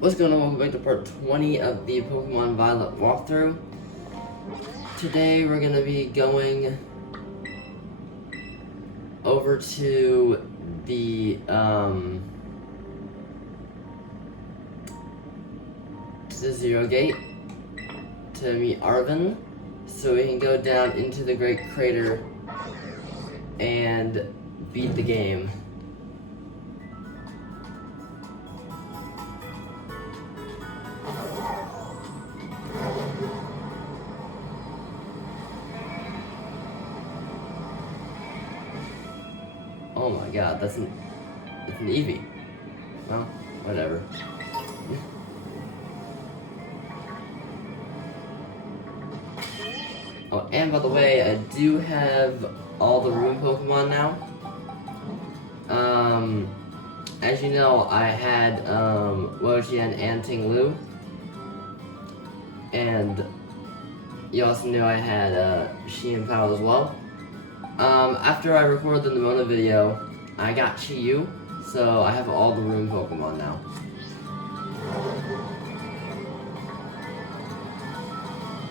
What's going on? Welcome back to part 20 of the Pokemon Violet walkthrough. Today we're going to be going over to the Zero Gate to meet Arvin, so we can go down into the Great Crater and beat the game. Oh my god, that's an Eevee. Well, whatever. Oh, and by the way, I do have all the room Pokemon now. As you know, I had Wojian and Tinglu. And you also knew I had Shi and Pao as well. After I recorded the Nimona video, I got Chi-Yu, so I have all the room Pokemon now.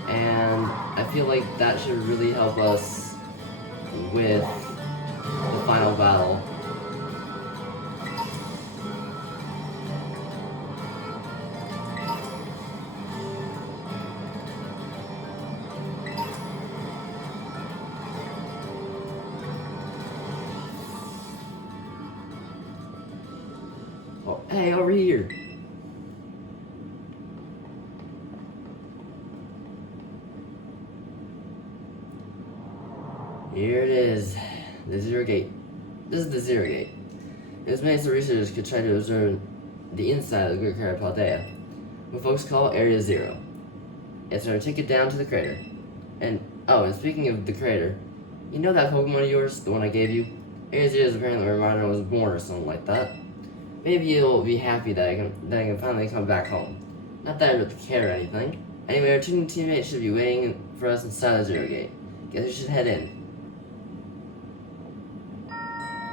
And I feel like that should really help us with the final battle. Oh, hey, over here. Here it is, the Zero Gate. This is the Zero Gate. It was made so researchers could try to observe the inside of the Great Crater of Paldea, what folks call Area Zero. It's our ticket down to the crater. And speaking of the crater, you know that Pokemon of yours, the one I gave you? Area Zero is apparently where Martin was born or something like that. Maybe you'll be happy that I can finally come back home. Not that I really care or anything. Anyway, our two teammates should be waiting for us inside the Zero Gate. Guess we should head in.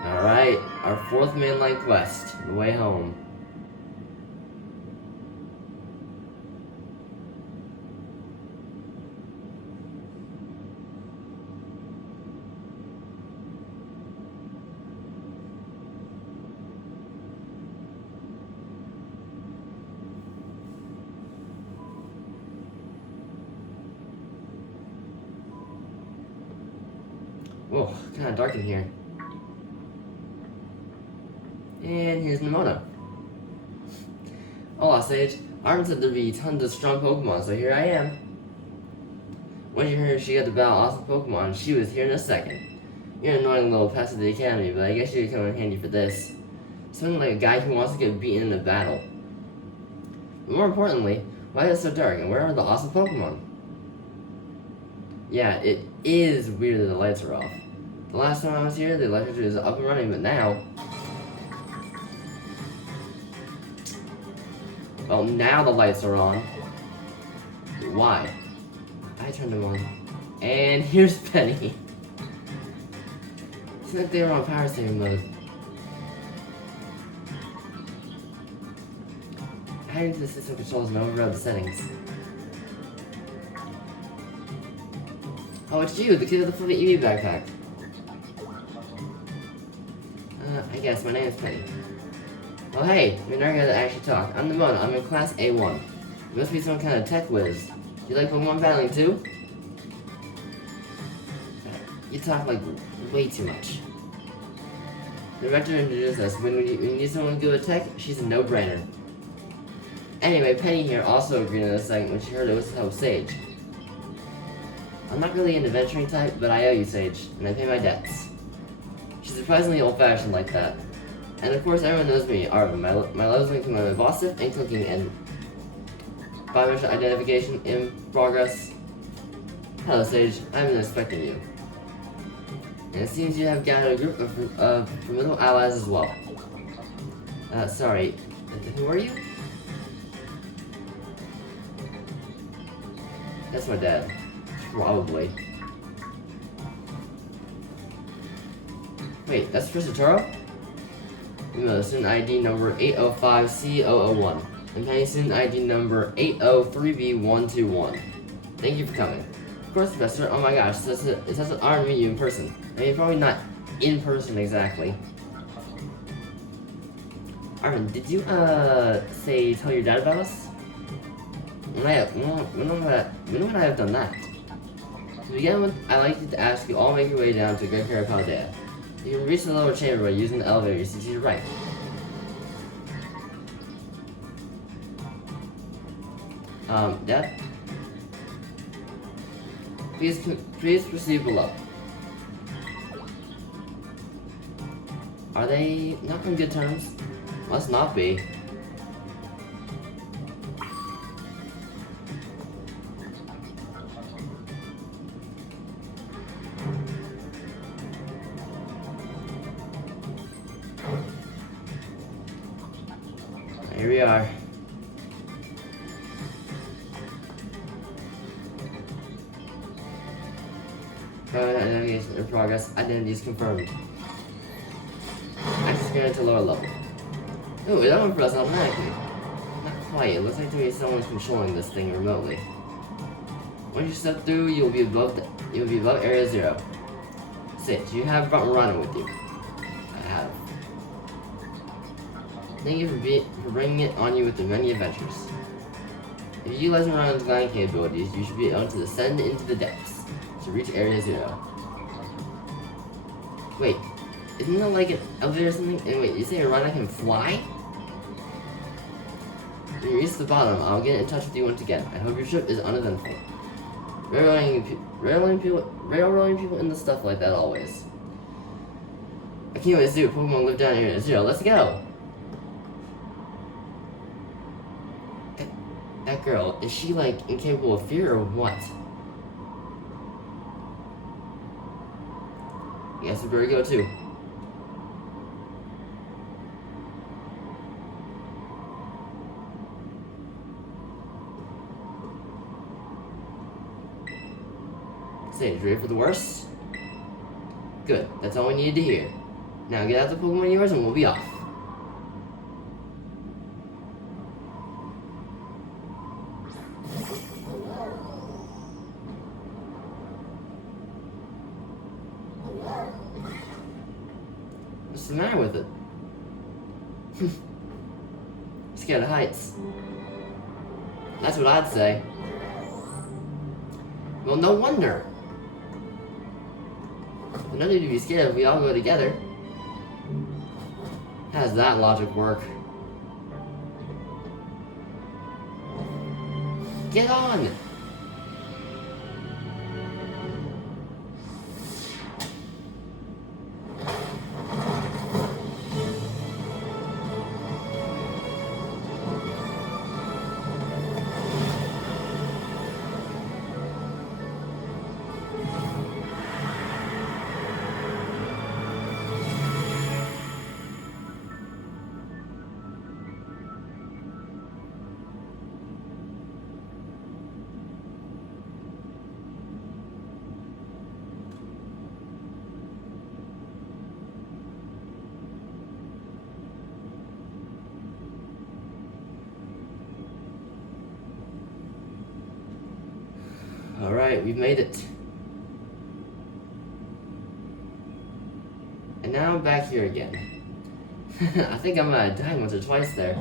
Alright, our fourth mainline quest, the way home. Whoa, kinda dark in here. And here's Nimona. Hola, Sage. Armin said there'd be tons of strong Pokemon, so here I am. When you heard she got to battle awesome Pokemon, she was here in a second. You're an annoying little pest at the academy, but I guess you could come in handy for this. Something like a guy who wants to get beaten in a battle. But more importantly, why is it so dark, and where are the awesome Pokemon? Yeah, it is weird that the lights are off. The last time I was here, the electricity was up and running, but now... Well, now the lights are on. Why? I turned them on. And here's Penny. Seems like they were on power saving mode. Head into the system controls and override the settings. Oh, it's you, the kid with the fluffy Eevee backpack. I guess my name is Penny. Oh hey, we're not gonna actually talk. I'm Nimona, I'm in class A1. You must be some kind of tech whiz. You like Pokemon battling too? You talk like way too much. The director introduced us. When you need someone good at tech, she's a no-brainer. Anyway, Penny here also agreed in a second when she heard it was to help Sage. I'm not really an adventuring type, but I owe you, Sage, and I pay my debts. She's surprisingly old-fashioned like that. And of course, everyone knows me, Arvin. My love is linked to my Bossif and cooking, and biometric identification in progress. Hello, Sage. I've been expecting you. And it seems you have gathered a group of formidable allies as well. Sorry. Who are you? That's my dad. Probably. Wait, that's Mr. Turo? Student ID number 805C001. and Penny student ID number 803B121. Thank you for coming. Of course, Professor. Oh my gosh, it's such an honor to meet you in person. I mean, probably not in person exactly. Armin, did you, tell your dad about us? When would I have done that? To begin with, I'd like to ask you all make your way down to Great Care Paldea. You can reach the lower chamber by using the elevator you see to your right. Dad? Please proceed below. Are they not on good terms? Must not be. Here we are. Navigation in progress. Identity is confirmed. Access granted to lower level. Oh, it opened for us automatically. Not quite. It looks like to me someone's controlling this thing remotely. Once you step through, you'll be above Area 0. 6. You have brought Miranda with you. I have. Thank you for bringing it on you with the many adventures. If you utilize Miranda's gliding capabilities, you should be able to descend into the depths to reach Area 0. Wait, isn't that like an elevator or something? And wait, you say Miranda can fly? When you reach the bottom, I'll get in touch with you once again. I hope your trip is uneventful. Railroading people into stuff like that always. I can't wait to see what Pokemon live down here at 0. Let's go! That girl, is she like incapable of fear or what? I guess we better go too. Say, ready for the worst? Good, that's all we needed to hear. Now get out the Pokemon universe and we'll be off. What's the matter with it? Scared of heights. That's what I'd say. Well, no wonder. No need to be scared if we all go together. How does that logic work? Get on! Alright, we've made it. And now I'm back here again. I think I might have died once or twice there.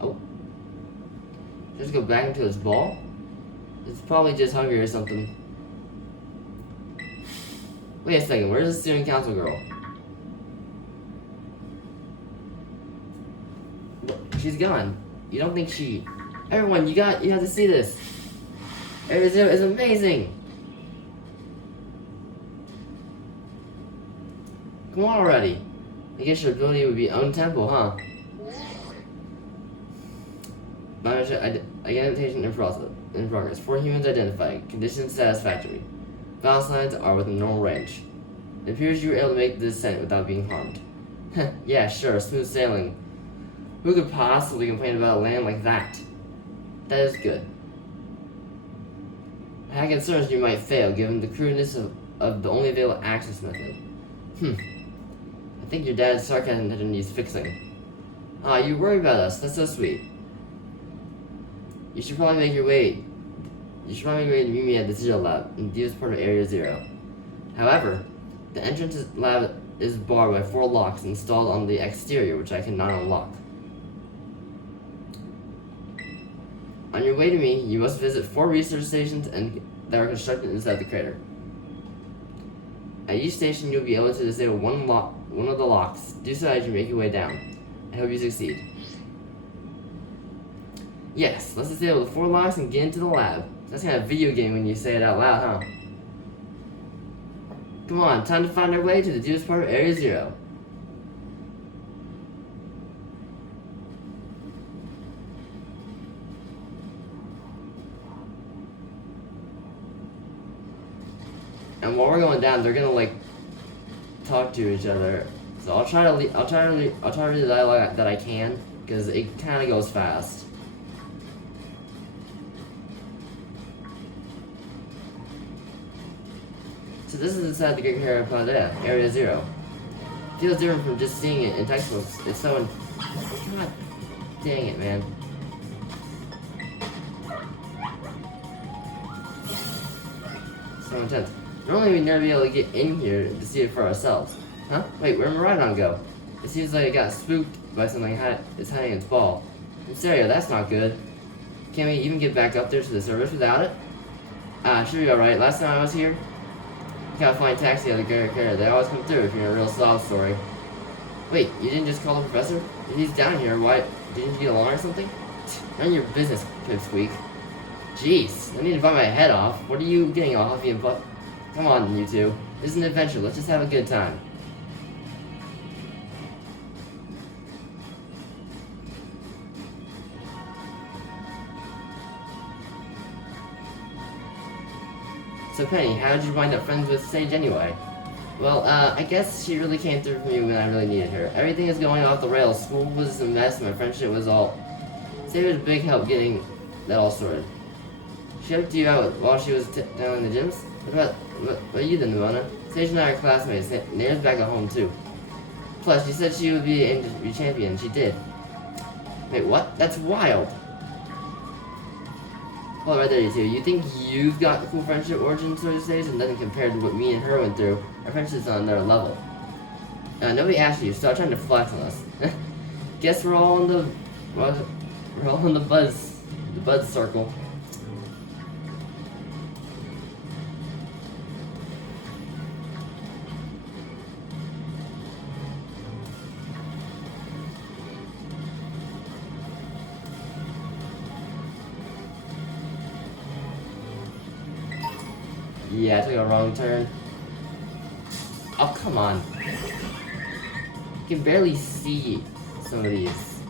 Oh. Just go back into his ball? It's probably just hungry or something. Wait a second, where's the student council girl? She's gone. You don't think she... Everyone, you have to see this. Area 0 is amazing. Come on already. I guess your ability would be own temple, huh? Biometric identification in progress. 4 humans identified. Conditions satisfactory. Vital signs are within normal range. It appears you were able to make the descent without being harmed. Yeah, sure, smooth sailing. Who could possibly complain about a land like that? That is good. I had concerns you might fail, given the crudeness of of the only available access method. I think your dad's sarcasm needs fixing. Aw, you worry about us. That's so sweet. You should probably make your way. You should probably make your way to meet me at the Zero Lab in the deepest part of Area Zero. However, the entrance to the lab is barred by 4 locks installed on the exterior, which I cannot unlock. On your way to me, you must visit 4 research stations that are constructed inside the crater. At each station, you'll be able to disable one of the locks. Do so as you make your way down. I hope you succeed. Yes, let's disable the 4 locks and get into the lab. That's kind of a video game when you say it out loud, huh? Come on, time to find our way to the deepest part of Area Zero. And while we're going down, they're gonna like talk to each other. So I'll try to read the dialogue that I can, because it kind of goes fast. So this is inside the Great Hero Planet, Area Zero. Feels different from just seeing it in textbooks. It's so God dang it, man. So intense. Normally we'd never be able to get in here to see it for ourselves. Huh? Wait, where'd Maridon go? It seems like it got spooked by something it's hiding its ball. In stereo, that's not good. Can we even get back up there to the surface without it? Should be alright. Last time I was here, got a flying taxi out of the Great Hero. They always come through if you're in a real sob story. Wait, you didn't just call the professor? If he's down here, why? Didn't you get along or something? None of your business, Pipsqueak. Jeez, I need to bite my head off. What are you getting all huffy and puffy? Come on, you two. This is an adventure. Let's just have a good time. So Penny, how did you wind up friends with Sage anyway? Well, I guess she really came through for me when I really needed her. Everything is going off the rails. School was a mess, my friendship was all... Sage was a big help getting that all sorted. She helped you out while she was down in the gyms? What about you then, Mona? Sage and I are classmates. Nair's back at home too. Plus, she said she would be the industry champion. She did. Wait, what? That's wild. Well, right there, you two. You think you've got a cool friendship origin story to Sage, and nothing compared to what me and her went through. Our friendship's on another level. Nobody asked you. Stop trying to flex on us. Guess we're all in the buzz circle. Yeah, I took a wrong turn. Oh, come on. You can barely see some of these.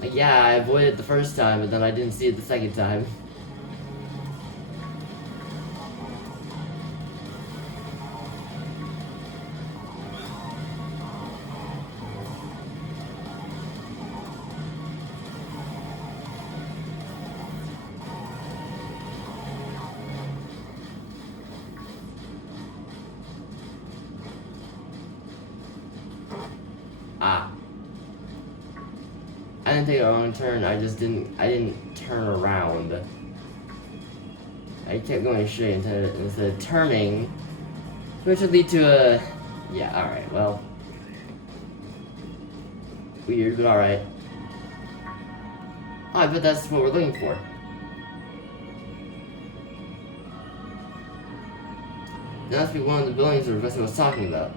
Like, yeah, I avoided it the first time, but then I didn't see it the second time. I didn't take a wrong turn, I didn't turn around. I kept going straight instead of turning, which would lead to a... Yeah, alright, well... Weird, but alright. Oh, I bet that's what we're looking for. That must be one of the buildings the professor was talking about.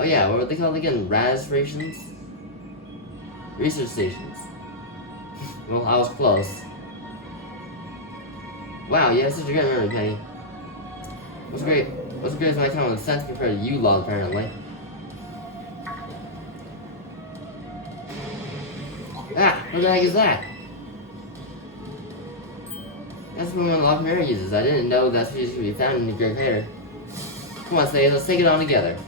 Oh yeah, what were they called again? RAS rations? Research stations. Well, I was close. Wow, you have such a great memory, Penny. What's great is my time with sense compared to you lot, apparently. Ah, what the heck is that? That's what my lock mirror uses. I didn't know that species could be found in the Great Crater. Come on, Sage, let's take it on together.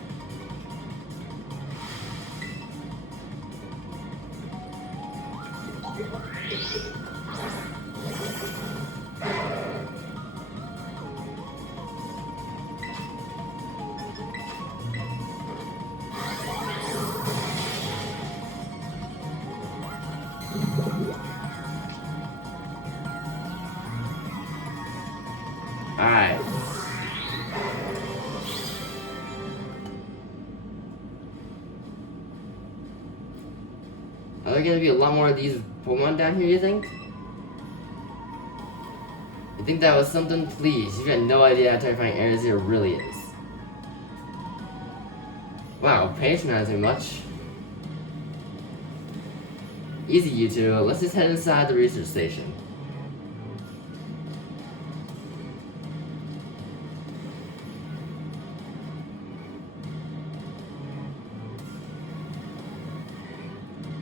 there gonna be a lot more of these Pokemon down here, you think? You think that was something? Please, you got no idea how terrifying Area Zero really is. Wow, patronizing much. Easy, you two. Let's just head inside the research station.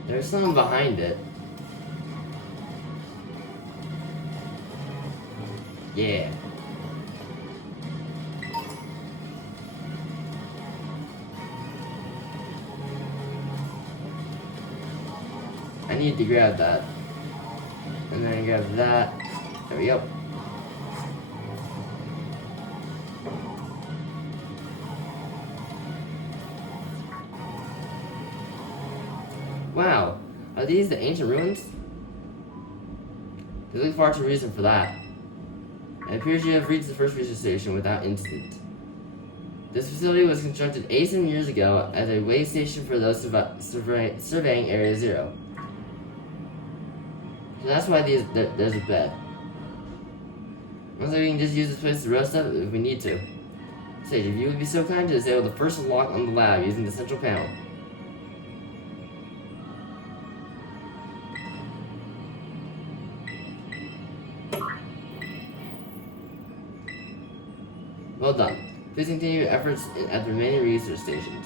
There's someone behind it. Yeah. I need to grab that. And then grab that. There we go. Wow. Are these the ancient ruins? They look far too recent for that. It appears you have reached the first research station without incident. This facility was constructed 87 years ago as a way station for those surveying Area Zero. So that's why there's a bed. Looks like we can just use this place to rest up if we need to. Sage, if you would be so kind to disable the first lock on the lab using the central panel. Well done. Please continue your efforts at the remaining research stations.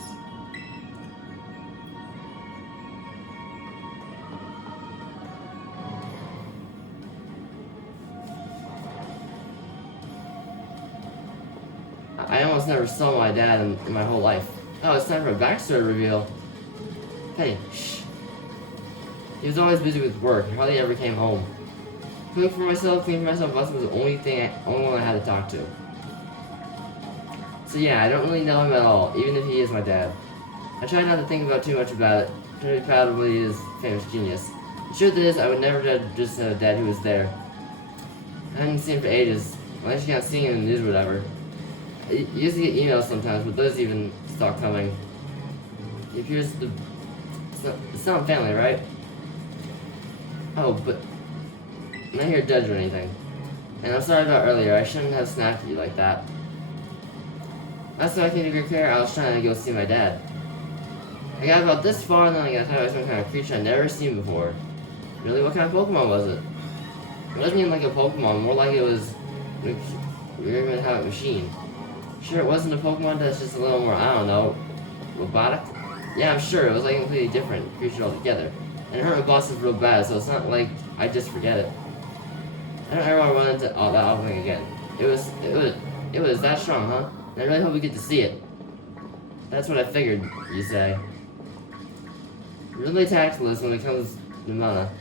I almost never saw my dad in my whole life. Oh, it's time for a backstory reveal. Hey, shh. He was always busy with work and hardly ever came home. Cleaning for myself, Buster was the only one I had to talk to. So yeah, I don't really know him at all, even if he is my dad. I try not to think about too much about it, try to be proud of his famous genius. The truth is, I would never judge just a dad who was there. I hadn't seen him for ages. Well, I just can't see him in the news or whatever. I used to get emails sometimes, but those even stopped coming. He appears to... It's not family, right? Oh, but... I'm not here to judge or anything. And I'm sorry about earlier, I shouldn't have snapped at you like that. Last time I came to Great Care, I was trying to go see my dad. I got about this far and then I got attacked by some kind of creature I'd never seen before. Really, what kind of Pokemon was it? It wasn't even like a Pokemon, more like it was a weird metallic machine. Sure, it wasn't a Pokemon that's just a little more, I don't know, robotic? Yeah, I'm sure, it was like a completely different creature altogether. And it hurt my bosses real bad, so it's not like I just forget it. I don't ever want to run into all that awful thing again. It was that strong, huh? And I really hope we get to see it. That's what I figured, you say. You're really tactless when it comes to mana.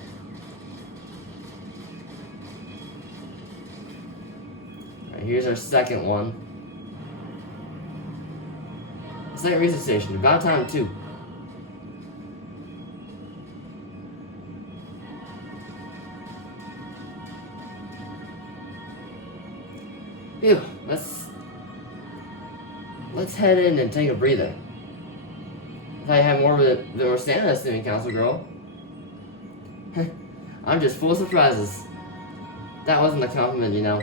Alright, here's our second one. Second research station, about time too. Phew, let's head in and take a breather. If I had more of a bit more stamina, student council girl. I'm just full of surprises. That wasn't a compliment, you know.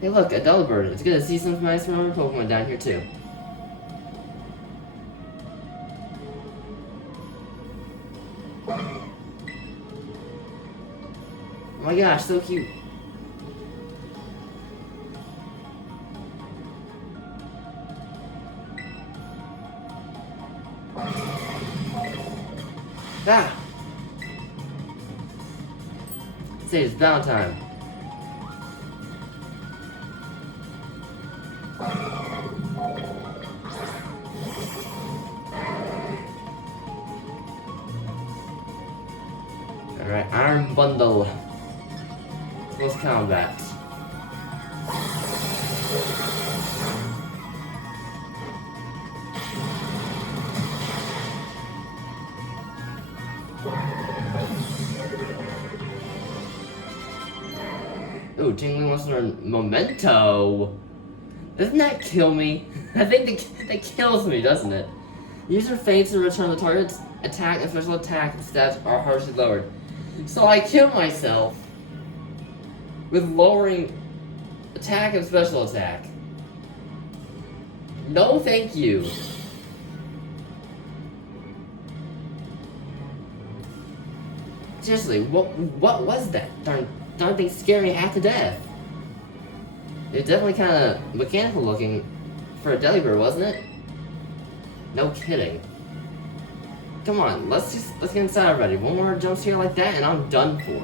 Hey look, a Delibird. It's good to see some nice remembered Pokemon down here too. Oh my gosh, so cute. Ah! Say it's bound time. Alright, Iron Bundle. Close combat. Ooh, Tingling wants to learn Memento. Doesn't that kill me? I think that kills me, doesn't it? User fails to return the target's attack and special attack stats are harshly lowered. So I kill myself with lowering attack and special attack. No, thank you. Seriously, what was that? Darn thing scared me half to death. It's definitely kind of mechanical looking for a Delibird, wasn't it? No kidding. Come on, let's get inside already. One more jump scare like that and I'm done for.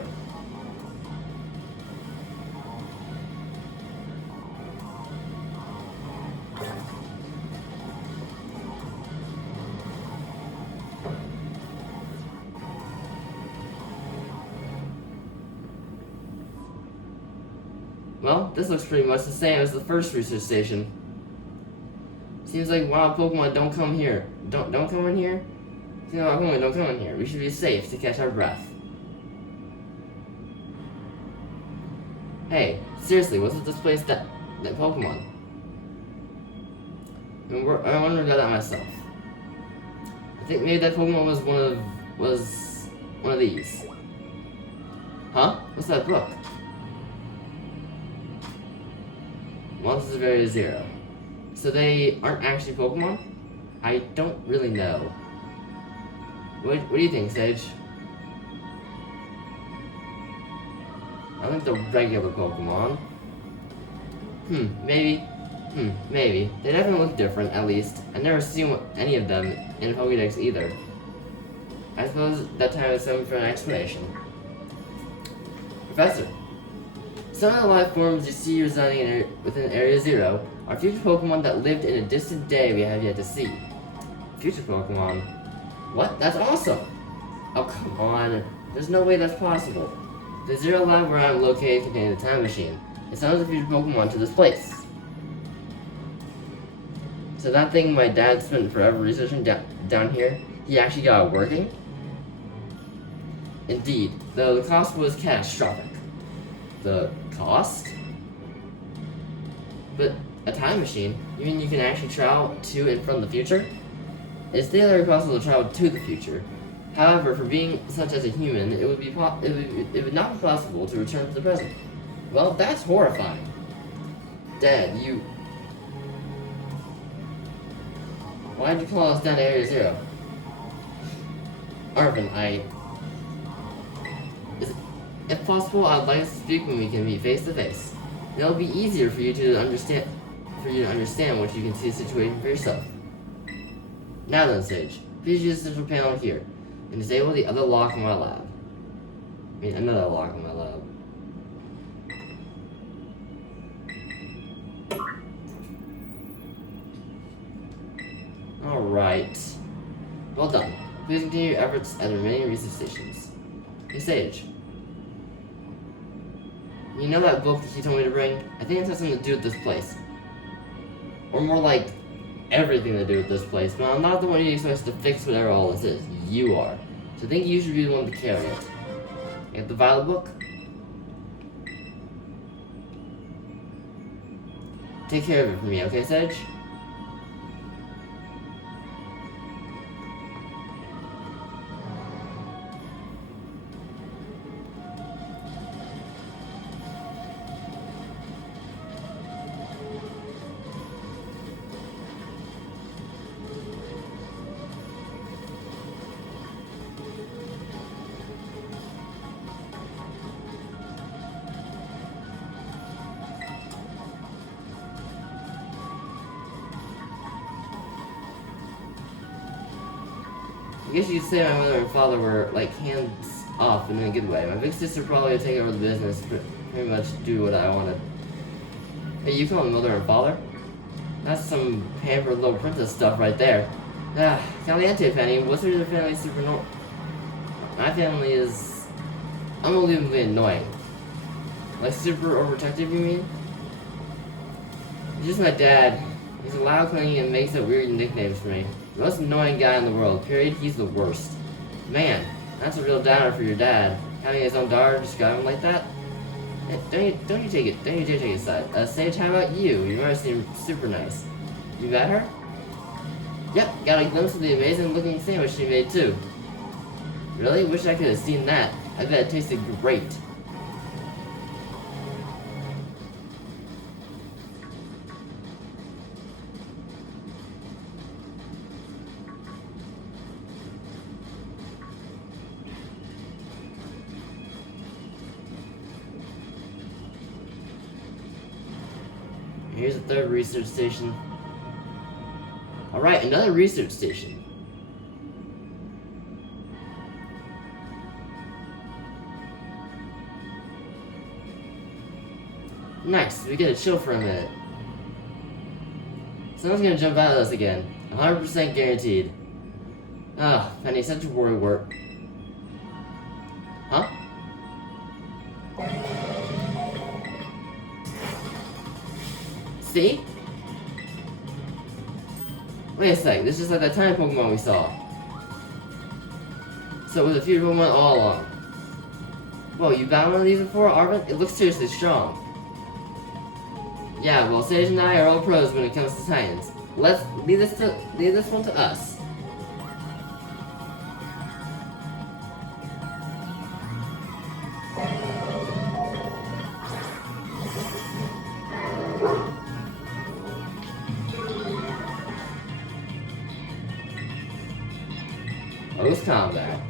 Well, this looks pretty much the same as the first research station. Seems like wild Pokemon don't come here. Don't come in here? Seems like wild Pokemon don't come in here. We should be safe to catch our breath. Hey, seriously, what's with this place that Pokemon? I wonder about that myself. I think maybe that Pokemon was one of these. Huh? What's that book? Monsters of Area 0. So they aren't actually Pokemon? I don't really know. What do you think, Sage? I think the regular Pokemon. Maybe. Maybe. They definitely look different, at least. I've never seen any of them in Pokédex either. I suppose that time is time for an explanation. Professor, some of the life forms you see residing within Area 0 are future Pokemon that lived in a distant day we have yet to see. Future Pokemon? What? That's awesome! Oh, come on. There's no way that's possible. The Zero Lab where I'm located contains a time machine. It summons a future Pokemon to this place. So that thing my dad spent forever researching down here, he actually got it working? Indeed, though the cost was catastrophic. The cost? But a time machine? You mean you can actually travel to and from the future? It's daily possible to travel to the future. However, for being such as a human, it would not be possible to return to the present. Well, that's horrifying. Dad, why'd you call us down to Area 0? Arvin, if possible, I'd like us to speak when we can meet face to face. It'll be easier for you to understand once you can see the situation for yourself. Now then, Sage, please use the central panel here and disable the other lock in my lab. I mean, another lock in my lab. Alright. Well done. Please continue your efforts at the remaining research stations. Hey, Sage. You know that book that you told me to bring? I think it has something to do with this place. Or more like, everything to do with this place. But I'm not the one you're supposed to fix whatever all this is. You are. So I think you should be the one to carry it. You have the Violet book? Take care of it for me, okay, Sage? I guess you could say my mother and father were, like, hands off in a good way. My big sister probably would take over the business, pretty much do what I wanted. Hey, you call me mother and father? That's some pampered little princess stuff right there. Ah, Caliente, Penny, what's your family super normal? My family is unbelievably annoying. Like super overprotective, you mean? Just my dad. He's a loud, clingy, and makes up weird nicknames for me. The most annoying guy in the world, period. He's the worst. Man, that's a real downer for your dad. Having his own daughter describe him like that? Don't you take it. Don't you dare take it aside. Sage, how about you? You must seem super nice. You met her? Yep, got a glimpse of the amazing looking sandwich she made too. Really? Wish I could have seen that. I bet it tasted great. Here's a third research station. Alright, another research station. Nice, we get to chill for a minute. Someone's gonna jump out of this again. 100% guaranteed. Ah, Penny, such a worry work. Huh? See? Wait a sec, this is like that tiny Pokemon we saw. So it was a few Pokemon all along. Whoa, you got one of these before, Arvin? It looks seriously strong. Yeah, well, Sage and I are all pros when it comes to science. Let's leave this one to us. Close combat.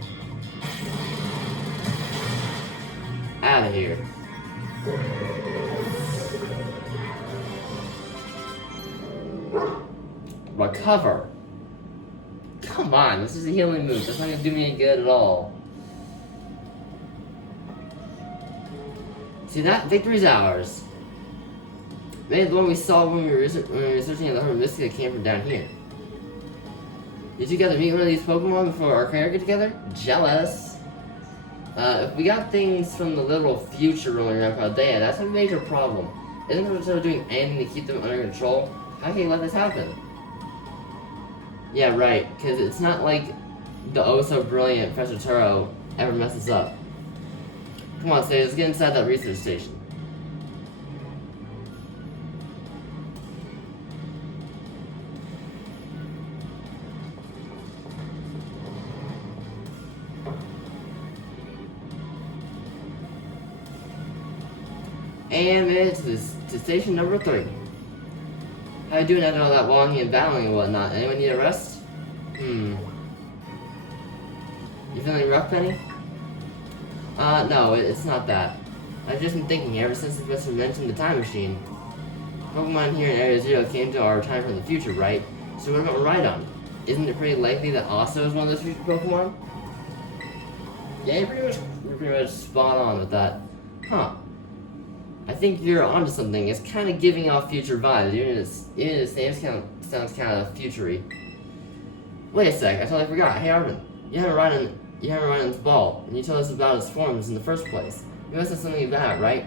Out of here. Recover. Come on, this is a healing move. That's not gonna do me any good at all. See that? Victory's ours. Maybe the one we saw when we were researching the Herba Mystica came from down here. Did you get to meet one of these Pokemon before our career get together? Jealous. If we got things from the literal future rolling around Paldea, that's a major problem. Isn't Professor doing anything to keep them under control? How can you let this happen? Yeah, right, because it's not like the oh-so-brilliant Professor Turo ever messes up. Come on, Sage, let's get inside that research station. And made it to station number 3. How you doing after all that walking and battling and whatnot? Anyone need a rest? You feeling rough, Penny? No, it's not that. I've just been thinking ever since Professor mentioned the time machine. Pokemon here in Area Zero came to our time from the future, right? So what about Rhydon? Isn't it pretty likely that Osso is one of those future Pokemon? Yeah, you're pretty much spot on with that. Huh. I think you're onto something. It's kind of giving off future vibes, even its name sounds kind of futury. Wait a sec, I totally forgot. Hey Arvin, you haven't Rhydon's ball, and you told us about its forms in the first place. You must have something about it, right?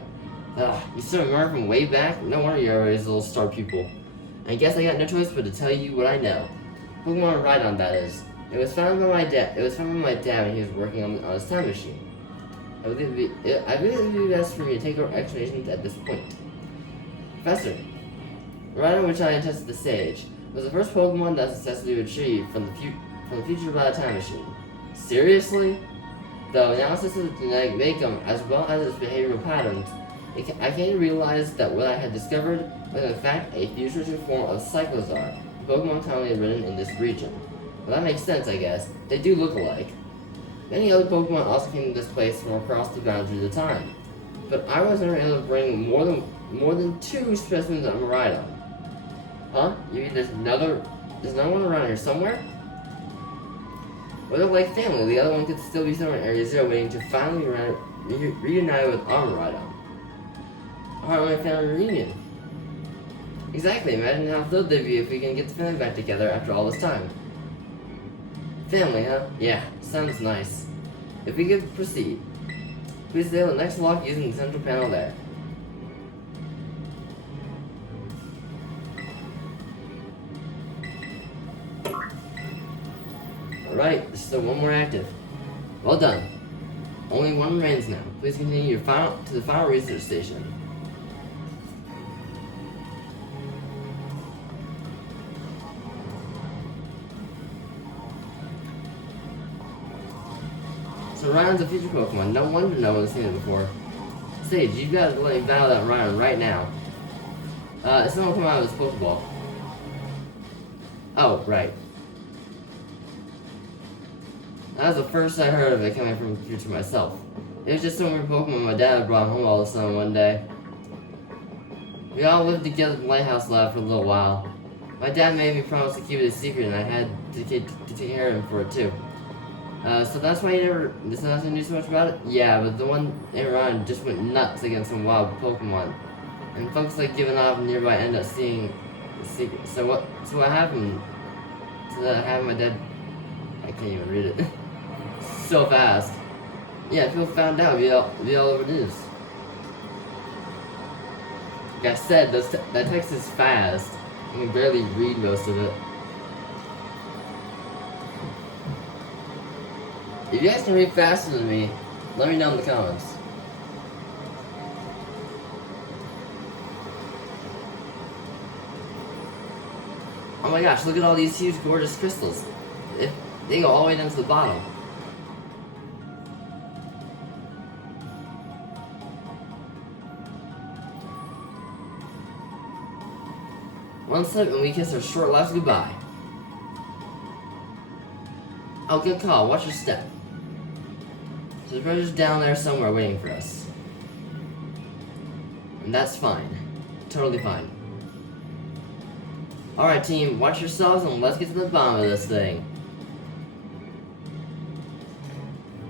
Ugh, you still remember from way back? No wonder you're always a little star pupil. I guess I got no choice but to tell you what I know. Pokemon Rhydon, that is. It was found by my dad. It was found by my dad when he was working on his time machine. I believe it would be best for me to take our explanations at this point. Professor, Rhydon, which I tested the Sage, was the first Pokemon that successfully retrieved from the future by a time machine. Seriously? The analysis of the genetic makeup as well as its behavioral patterns, I came to realize that what I had discovered was in fact a futuristic form of Cyclozar, the Pokemon commonly ridden in this region. Well, that makes sense, I guess. They do look alike. Many other Pokemon also came to this place from across the boundaries of time, but I was never able to bring more than 2 specimens of Rhydon. Huh? You mean there's another one around here somewhere? Well, they're like family. The other one could still be somewhere in Area Zero waiting to finally reunite with Rhydon. A heartwarming family reunion. Exactly. Imagine how thrilled they'd be if we can get the family back together after all this time. Family, huh? Yeah, sounds nice. If we could proceed. Please sail the next lock using the central panel there. Alright, there's still one more active. Well done. Only one remains now. Please continue to the final research station. So Ryan's a future Pokemon. No wonder no one's seen it before. Sage, you've got to let me battle that Ryan right now. Someone come out of this Pokeball. Oh, right. That was the first I heard of it coming from the future myself. It was just some weird Pokemon my dad brought home all of a sudden one day. We all lived together in the Lighthouse Lab for a little while. My dad made me promise to keep it a secret, and I had to take care of him for it too. So that's why he never decided to do so much about it? Yeah, but the one named Ryan just went nuts against some wild Pokemon. And folks like giving off nearby end up seeing the secret. So what happened? So that happened, my dad... I can't even read it. So fast. Yeah, people found out via all over the news. Like I said, that text is fast. I can barely read most of it. If you guys can read faster than me, let me know in the comments. Oh my gosh, look at all these huge gorgeous crystals. They go all the way down to the bottom. One step and we kiss our short lives goodbye. Oh, good call. Watch your step. So the treasure's down there somewhere waiting for us. And that's fine. Totally fine. Alright team, watch yourselves and let's get to the bottom of this thing.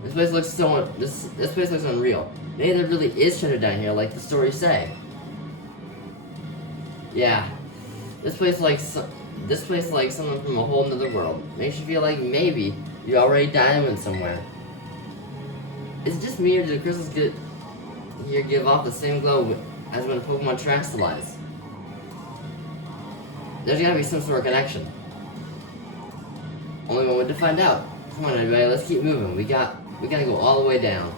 This place looks this place looks unreal. Maybe there really is treasure down here like the stories say. Yeah. This place like someone from a whole nother world. Makes you feel like maybe you already died somewhere. Is it just me or do the crystals here give off the same glow as when a Pokemon transfilize? There's gotta be some sort of connection. Only one way to find out. Come on everybody, let's keep moving. We gotta go all the way down.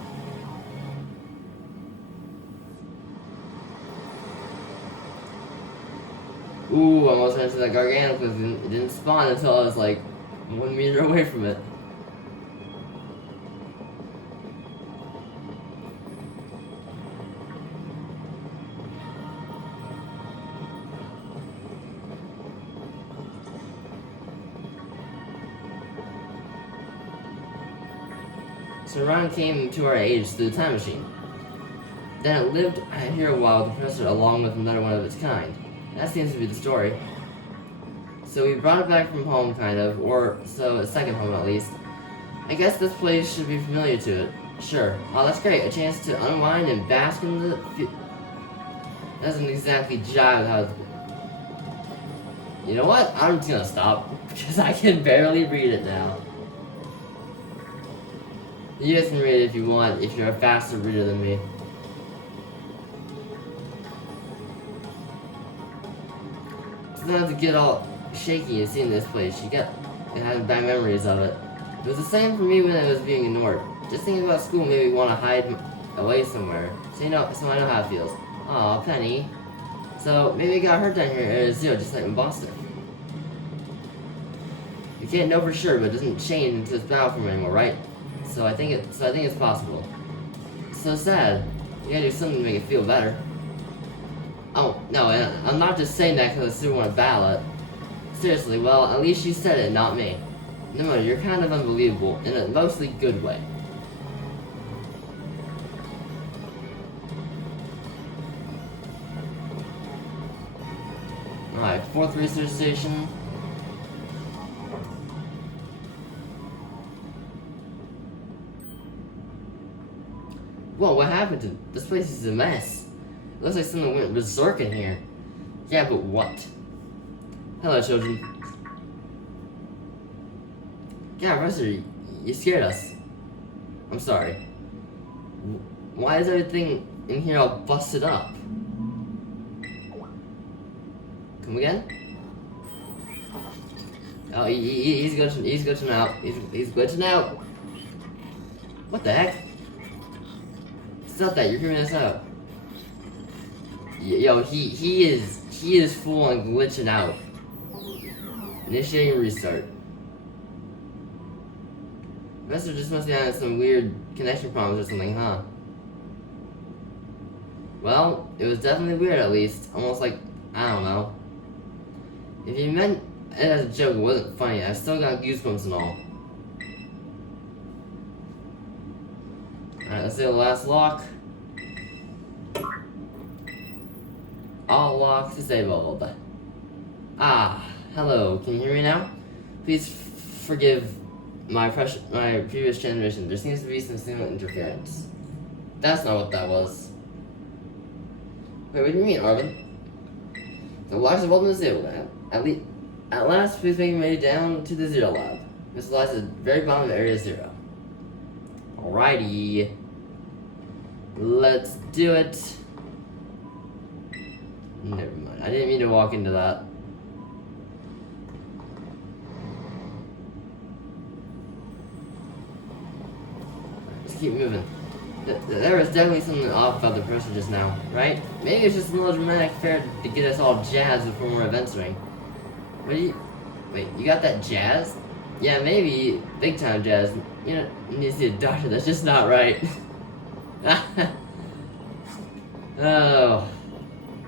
Ooh, I almost ran into that Gargantuar because it didn't spawn until I was like 1 meter away from it. So Ron came to our age through the time machine. Then it lived here a while with the professor along with another one of its kind. That seems to be the story. So we brought it back from home, kind of, or so a second home at least. I guess this place should be familiar to it. Sure. Oh, that's great. A chance to unwind and bask in the... Doesn't exactly jive with how it's... You know what? I'm just gonna stop, because I can barely read it now. You guys can read it if you want, if you're a faster reader than me. Sometimes to get all shaky and seeing this place, you get having bad memories of it. It was the same for me when I was being ignored. Just thinking about school made me want to hide away somewhere. So I know how it feels. Aw, Penny. So maybe I got hurt down here at 0, just like in Boston. You can't know for sure, but it doesn't change into this battlefield anymore, right? So I think it's possible. So sad. You gotta do something to make it feel better. Oh, no, I'm not just saying that because I still want to battle it. Seriously, well, at least you said it, not me. No, you're kind of unbelievable, in a mostly good way. Alright, 4th research station. Whoa, what happened to this place is a mess. It looks like someone went berserk in here. Yeah, but what? Hello, children. Yeah, Professor, you scared us. I'm sorry. Why is everything in here all busted up? Come again? Oh, he's glitching out. He's glitching out. What the heck? Stop that, you're hearing us out. Yo, he is full on glitching out. Initiating restart. Professor just must be having some weird connection problems or something, huh? Well, it was definitely weird at least. Almost like, I don't know. If you meant it as a joke, it wasn't funny. I still got goosebumps and all. Alright, let's do the last lock. All locks disabled. Ah, hello. Can you hear me now? Please forgive my previous transmission. There seems to be some signal interference. That's not what that was. Wait, what do you mean, Arvin? The locks have opened disabled. At last, please make your way down to the Zero Lab. This lies at the very bottom of Area 0. Alrighty. Let's do it. Never mind. I didn't mean to walk into that. Let's keep moving. There was definitely something off about the pressure just now, right? Maybe it's just a little dramatic affair to get us all jazzed before more events ring. What do you... Wait, you got that jazz? Yeah, maybe big time jazz. You know, you need to see a doctor. That's just not right. Oh.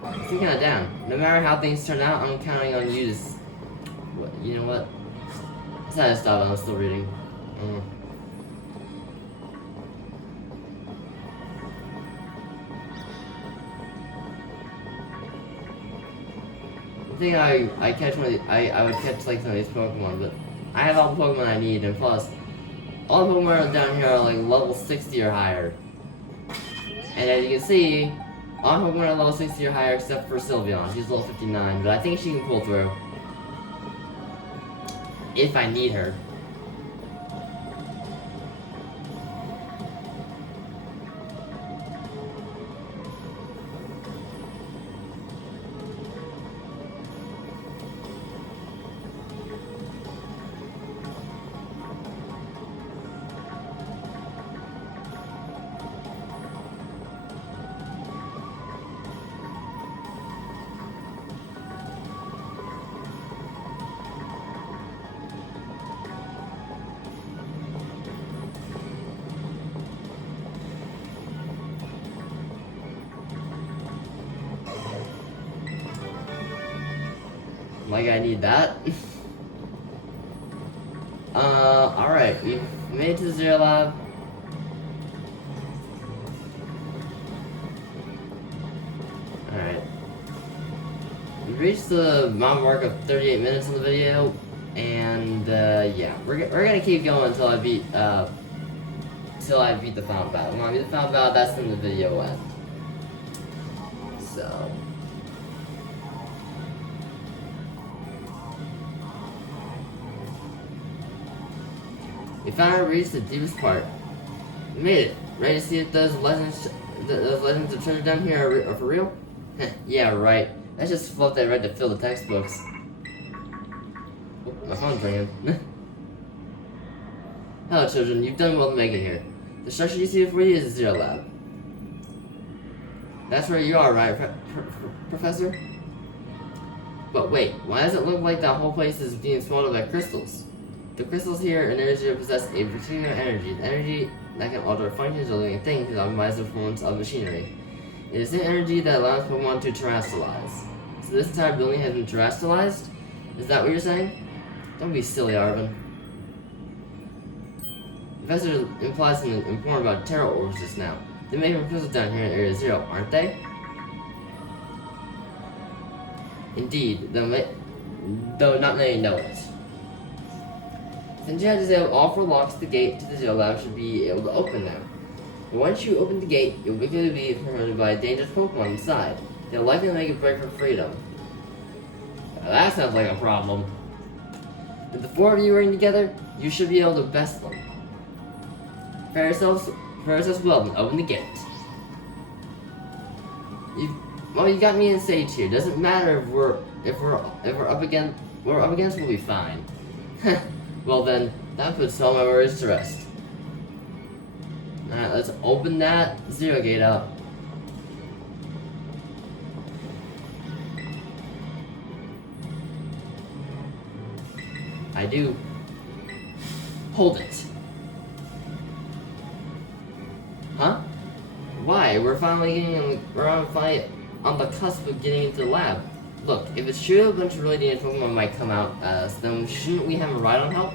I'm kinda down. No matter how things turn out, I'm counting on you to... What, you know what? It's not to stop, I'm still reading. I think I catch one of the, I would catch like some of these Pokemon, but I have all the Pokemon I need, and plus, all the Pokemon down here are like level 60 or higher. And as you can see, all Pokemon are level 60 or higher except for Sylveon. She's level 59, but I think she can pull through. If I need her. Like I need that. Alright, we've made it to the Zero Lab. Alright. We've reached the mile mark of 38 minutes in the video, and yeah, we're gonna keep going until I beat the final battle. When I beat the final battle, that's when the video will end. So. We finally reached the deepest part. We made it. Ready to see if those legends of treasure down here are for real? Yeah, right. Let's just float that right to fill the textbooks. Oh, my phone's ringing. Hello, children. You've done well to make it here. The structure you see before you is the Zero Lab. That's where you are, right, Professor? But wait, why does it look like that whole place is being swallowed by crystals? The crystals here in Area 0 possess a particular energy. The energy that can alter functions of living things and optimize the performance of machinery. It is the energy that allows Pokemon to terrestrialize. So this entire building has been terrestrialized? Is that what you're saying? Don't be silly, Arvin. The Professor implies something important about Turo orbs just now. They may have crystals down here in Area 0, aren't they? Indeed, though not many know it. Since you have disabled all 4 locks, the gate to the Zero Lab should be able to open now. But once you open the gate, you'll quickly be confronted by a dangerous Pokemon inside. They'll likely make a break for freedom. Now that sounds like a problem. With the 4 of you working together, you should be able to best them. Prepare yourselves well and open the gate. Well, you got me in stage here. Doesn't matter if we're up against we'll be fine. Well then, that puts all my worries to rest. Alright, let's open that zero gate up. I do. Hold it. Huh? Why? We're finally on the cusp of getting into the lab. Look, if it's true a bunch of really dangerous Pokemon might come out at us, then shouldn't we have a Rhydon help?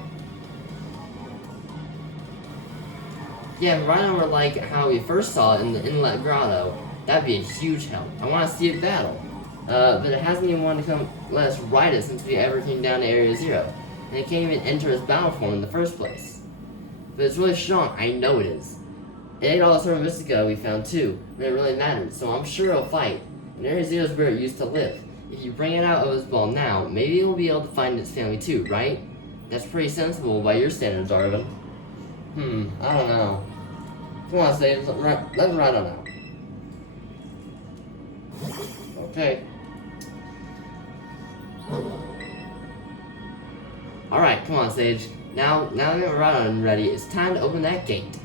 Yeah, if Rhydon were like how we first saw it in the Inlet Grotto, that'd be a huge help. I want to see it battle. But it hasn't even wanted to come let us ride it since we ever came down to Area Zero. And it can't even enter its battle form in the first place. But it's really strong, I know it is. It ate all the Summer Mystica we found too, and it really mattered, so I'm sure it'll fight. And Area Zero is where it used to live. If you bring it out of its ball now, maybe we'll be able to find its family too, right? That's pretty sensible by your standards, Arvin. I don't know. Come on, Sage, let's ride on out. Okay. Alright, come on, Sage. Now that we have Rhydon ready, it's time to open that gate.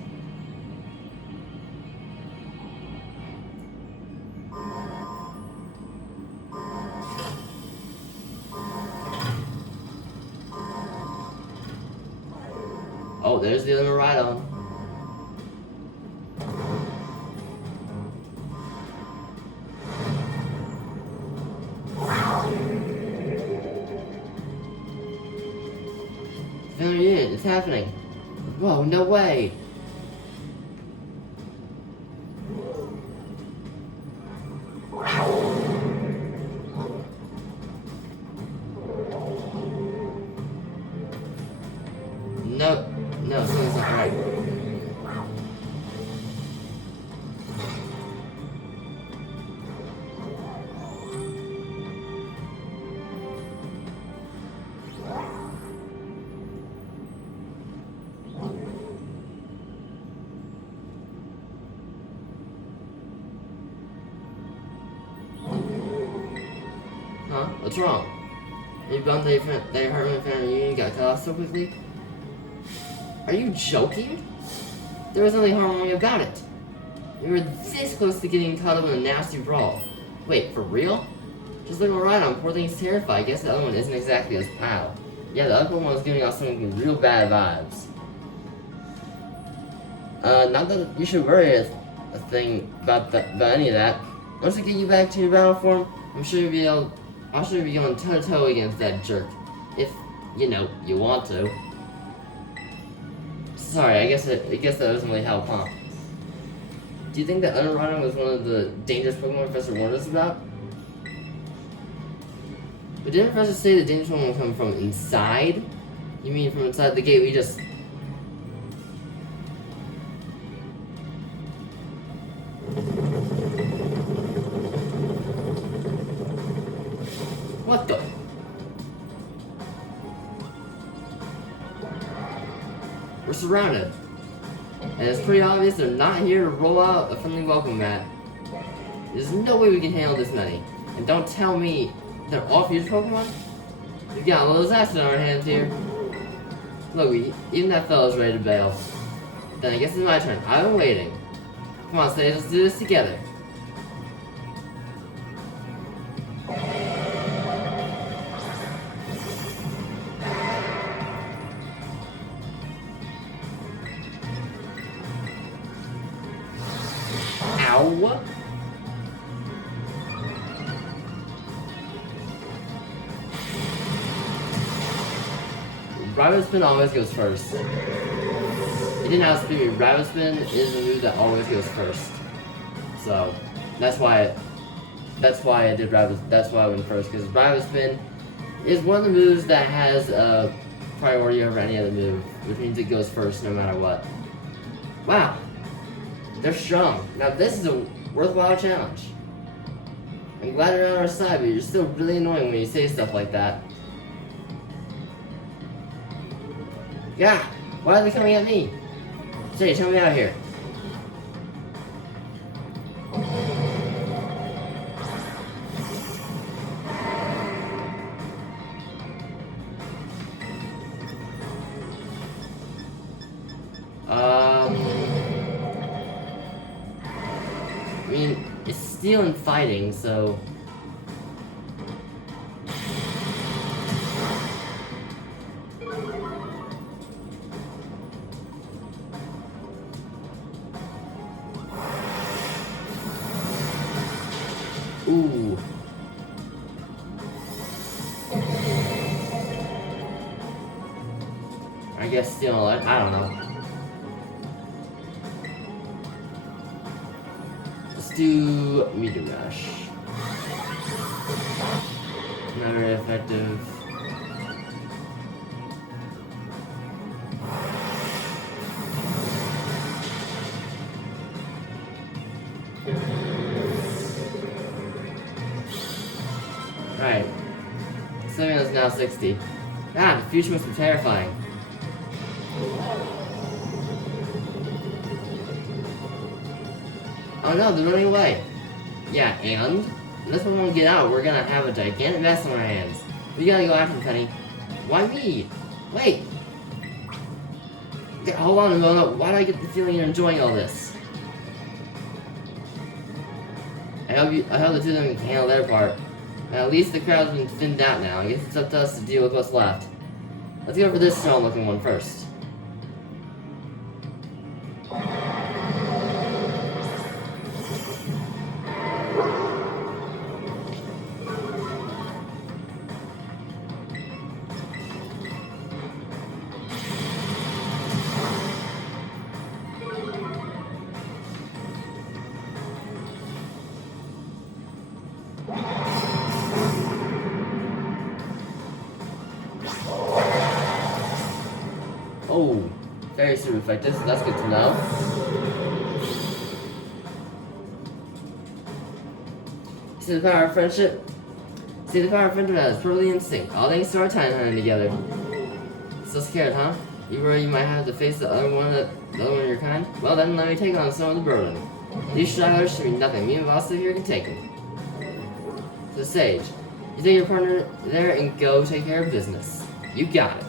Oh, there's the other Rhydon. It's happening. Whoa, no way. No, something's not right. Huh? What's wrong? Are you bummed that your Heartland family reunion got cut off so quickly? Are you joking? There was nothing harmful about it. We were this close to getting caught up in a nasty brawl. Wait, for real? Just look around, Rhydon, poor thing's terrified. I guess the other one isn't exactly his pal. Yeah, the other one was giving off some real bad vibes. Not that you should worry a thing about any of that. Once I get you back to your battle form, I'm sure you'll be going toe to toe against that jerk. If, you want to. Sorry, I guess that doesn't really help, huh? Do you think that Unrunner was one of the dangerous Pokemon Professor warned us about? But didn't Professor say the dangerous one will come from inside? You mean from inside the gate we just... What the... We're surrounded. And it's pretty obvious they're not here to roll out a friendly welcome mat. There's no way we can handle this many. And don't tell me they're all future Pokemon? We've got a little disaster on our hands here. Look, even that fella's ready to bail. Then I guess it's my turn. I've been waiting. Come on, Sage, let's do this together. Ow! Rabbit Spin always goes first. You didn't outspeed me. Rabbit Spin is a move that always goes first. So that's why I did Rabbit. That's why I went first, because Rabbit Spin is one of the moves that has a priority over any other move, which means it goes first no matter what. Wow. They're strong. Now this is a worthwhile challenge. I'm glad you're on our side, but you're still really annoying when you say stuff like that. Yeah, why are they coming at me? Sage, help me out here. mean, it's steel and fighting, so... Ooh. I guess steel and I don't know. Let's do medium rush. Not very effective. Right. Stamina is now 60. God, the future must be terrifying. Oh no, they're running away. Yeah, and? This one won't get out. We're gonna have a gigantic mess on our hands. We gotta go after him, Penny. Why me? Wait! Okay, hold on a moment. Why do I get the feeling you're enjoying all this? I hope the two of them can handle their part. At least the crowd's been thinned out now. I guess it's up to us to deal with what's left. Let's go for this strong looking one first. Oh, very super effective, so that's good to know. See the power of friendship? See the power of friendship that is totally in sync. All thanks to our time hunting together. So scared, huh? You worry you might have to face the other one of your kind? Well then, let me take on some of the burden. These stragglers should be nothing. Me and Boss here can take them. So Sage, you take your partner there and go take care of business. You got it.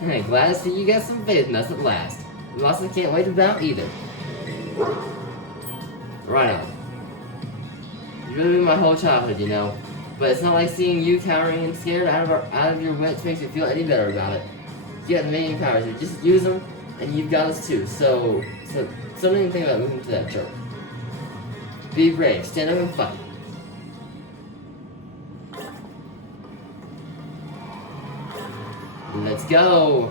Hey, glad to see you got some faith in us at last. We also can't wait to bow either. Right on. You've really been my whole childhood, you know. But it's not like seeing you cowering and scared out of your wits makes me feel any better about it. You have amazing powers here. Just use them, and you've got us too. So something to think about moving to that jerk. Be brave. Stand up and fight. Let's go!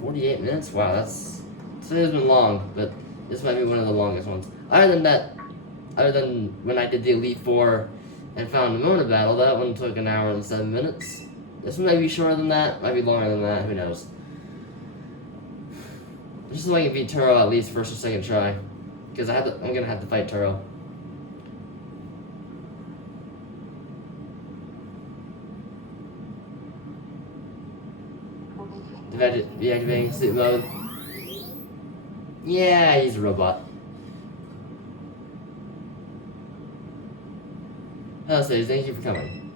48 minutes? Wow, that's... So it's been long, but this might be one of the longest ones. Other than when I did the Elite Four and found the Mona battle, that one took an hour and 7 minutes. This one might be shorter than that, might be longer than that, who knows. Just so I can beat Turo at least first or second try. Because I'm gonna have to fight Turo. Deactivating sleep mode. Yeah, he's a robot. Hello, Sage. Thank you for coming.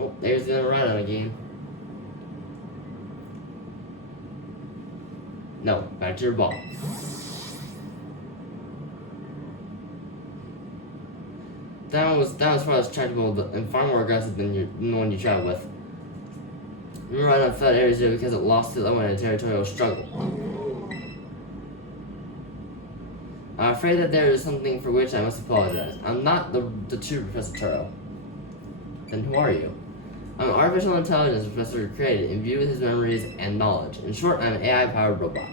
Oh, there's the other ride on again. No, back to your ball. That was far less tractable and far more aggressive than the one you traveled with. We right on flat areas here because it lost to the one in a territorial struggle. I'm afraid that there is something for which I must apologize. I'm not the true Professor Turo. Then who are you? I'm an artificial intelligence professor created, imbued with his memories and knowledge. In short, I'm an AI-powered robot.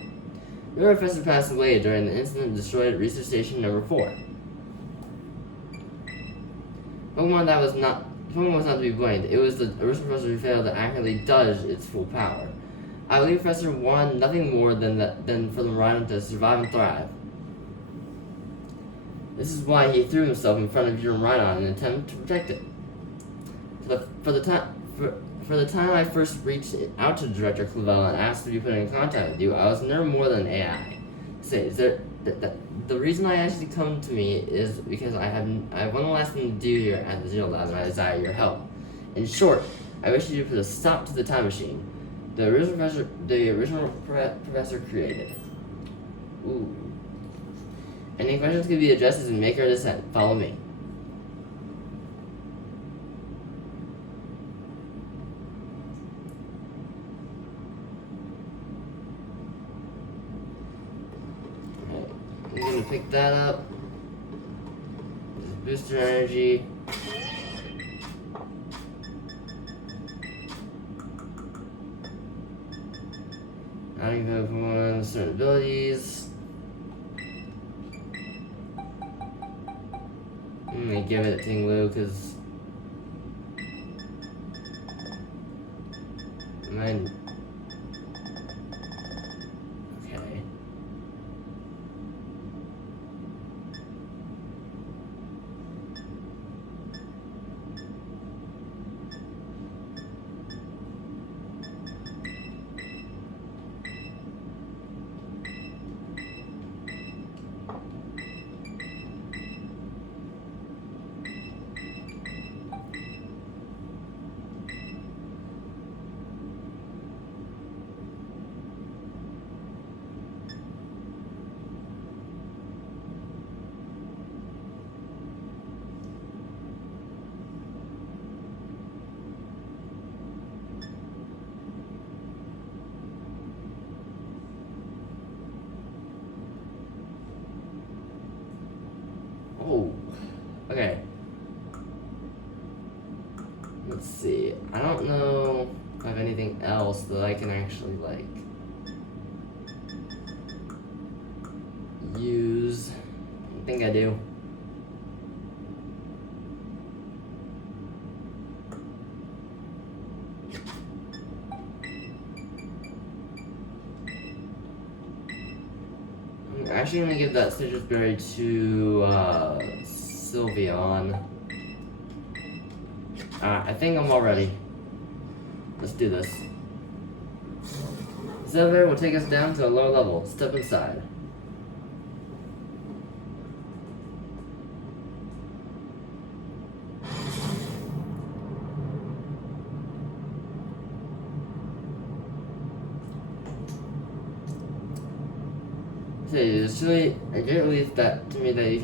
Your professor passed away during the incident that destroyed Research Station number 4. Pokemon was not to be blamed. It was the original professor who failed to accurately judge its full power. I believe Professor wanted nothing more than for the Rhino to survive and thrive. This is why he threw himself in front of your Rhino in an attempt to protect it. For the time I first reached out to Director Clavel and asked to be put in contact with you, I was never more than an AI. The reason I asked you to come to me is because I have one last thing to do here at the Zero Lab, and I desire your help. In short, I wish you to put a stop to the time machine. the original professor created. Ooh. Any questions can be addressed as we make our descent. Follow me. Alright, I'm gonna pick that up. Booster energy. Adding Pokemon certain abilities. I'm gonna give it to Tinglu because mine. Okay. Oh, okay. Let's see. I don't know if I have anything else that I can actually, like, use. I think I do. I'm actually gonna give that citrus berry to Sylveon. I think I'm all ready. Let's do this. This elevator will take us down to a lower level. Step inside. So it's really a great relief that to me that you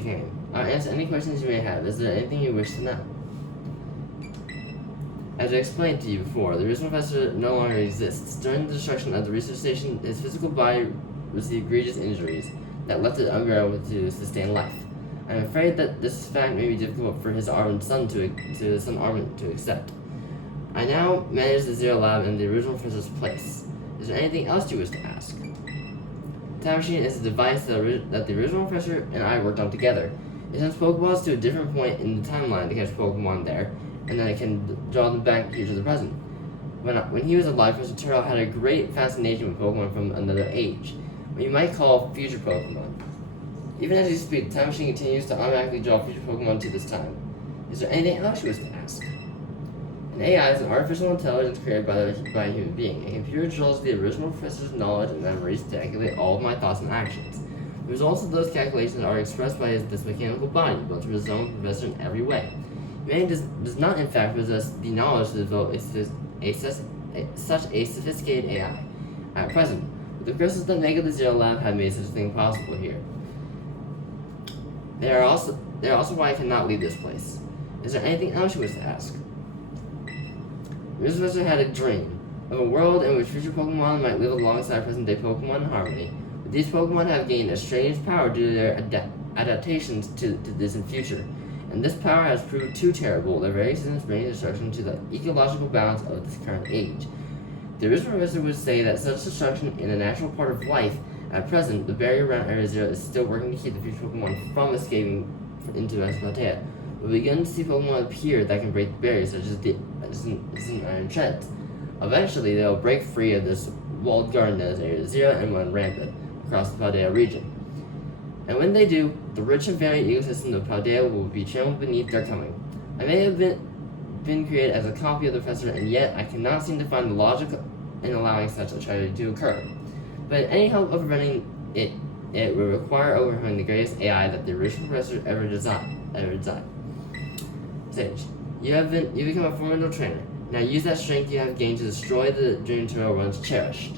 came. I'll answer any questions you may have. Is there anything you wish to know? As I explained to you before, the original professor no longer exists. During the destruction of the research station, his physical body received egregious injuries that left it unable to sustain life. I am afraid that this fact may be difficult for his armored son to accept. I now manage the Zero Lab in the original professor's place. Is there anything else you wish to ask? Time Machine is a device that the original professor and I worked on together. It sends Pokeballs to a different point in the timeline to catch Pokemon there, and then it can draw them back here to the present. When he was alive, Professor Turo had a great fascination with Pokemon from another age, what you might call future Pokemon. Even as you speak, the Time Machine continues to automatically draw future Pokemon to this time. Is there anything else you wish to ask? An AI is an artificial intelligence created by a human being. A computer draws the original professor's knowledge and memories to calculate all of my thoughts and actions. The results of those calculations are expressed by this mechanical body, built to resemble the professor in every way. Man does not in fact possess the knowledge to develop such a sophisticated AI. At present, the crystals that make up the Zero Lab have made such a thing possible here. They are also why I cannot leave this place. Is there anything else you wish to ask? Mr. Professor had a dream of a world in which future Pokemon might live alongside present-day Pokemon in harmony. But these Pokemon have gained a strange power due to their adaptations to the distant future. And this power has proved too terrible, their very existence bringing destruction to the ecological balance of this current age. The original professor would say that such destruction in a natural part of life, at present, the barrier around Area Zero is still working to keep the future Pokemon from escaping into Paldea. We'll begin to see Pokemon appear that can break the barrier, such as an Iron Tread. Eventually, they'll break free of this walled garden that is Area Zero and run rampant across the Paldea region. And when they do, the rich and varied ecosystem of Paldea will be trampled beneath their coming. I may have been created as a copy of the professor, and yet I cannot seem to find the logic in allowing such a tragedy to occur. But any hope of preventing it will require overcoming the greatest AI that the original professor ever designed. Sage, you've become a formidable trainer. Now use that strength you have gained to destroy the dream Turo once cherished.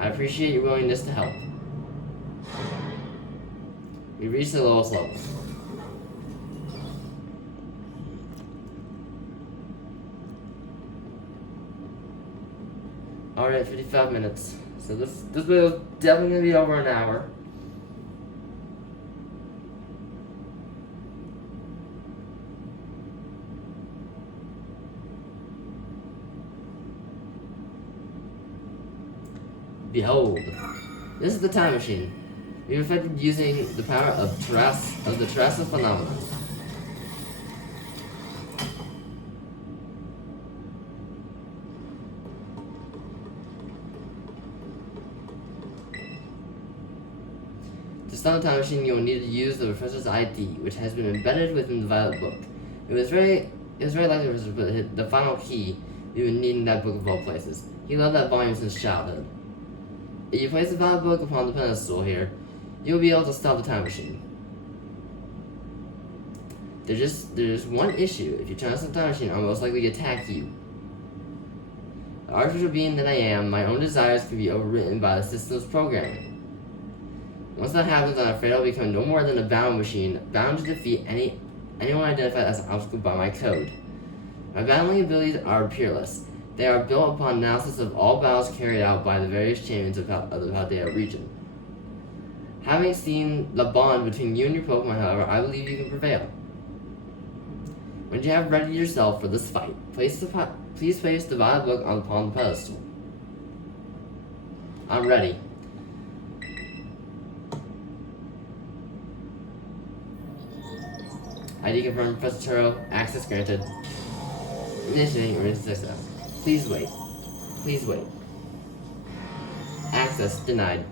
I appreciate your willingness to help. We reached the lowest level. Alright, 55 minutes. So this video is definitely gonna be over an hour. Behold, this is the time machine. We've effected using the power of the terrestrial phenomenon. To start the time machine, you will need to use the professor's ID, which has been embedded within the Violet book. It was very likely the professor hit the final key we would need in that book of all places. He loved that volume since childhood. If you place the Violet book upon the pedestal here, you'll be able to stop the time machine. There's one issue. If you turn on the time machine, I'll most likely attack you. The artificial being that I am, my own desires can be overwritten by the system's programming. Once that happens, I'm afraid I'll become no more than a battle machine, bound to defeat anyone identified as an obstacle by my code. My battling abilities are peerless. They are built upon analysis of all battles carried out by the various champions of the Paldea region. Having seen the bond between you and your Pokemon, however, I believe you can prevail. When you have readied yourself for this fight, please place the Violet book upon the pedestal. I'm ready. ID confirmed, Professor Turo, access granted. Initiating emergency success. Please wait. Please wait. Access denied.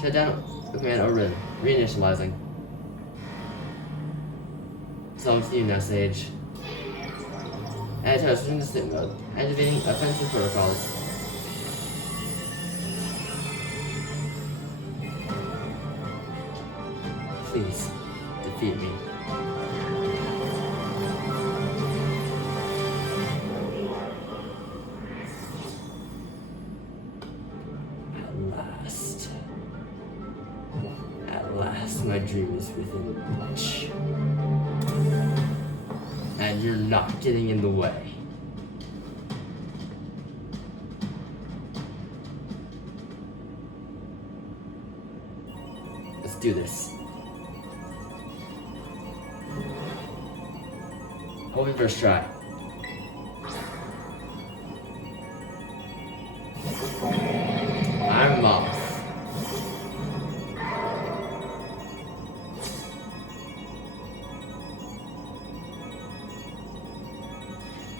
Shut down the command overridden. Reinitializing. So it's you now, Sage. Editor, switching to sleep mode. Activating offensive protocols. Please, defeat me. At last, my dream is within reach. And you're not getting in the way. Let's do this. Hoping first try. I'm off.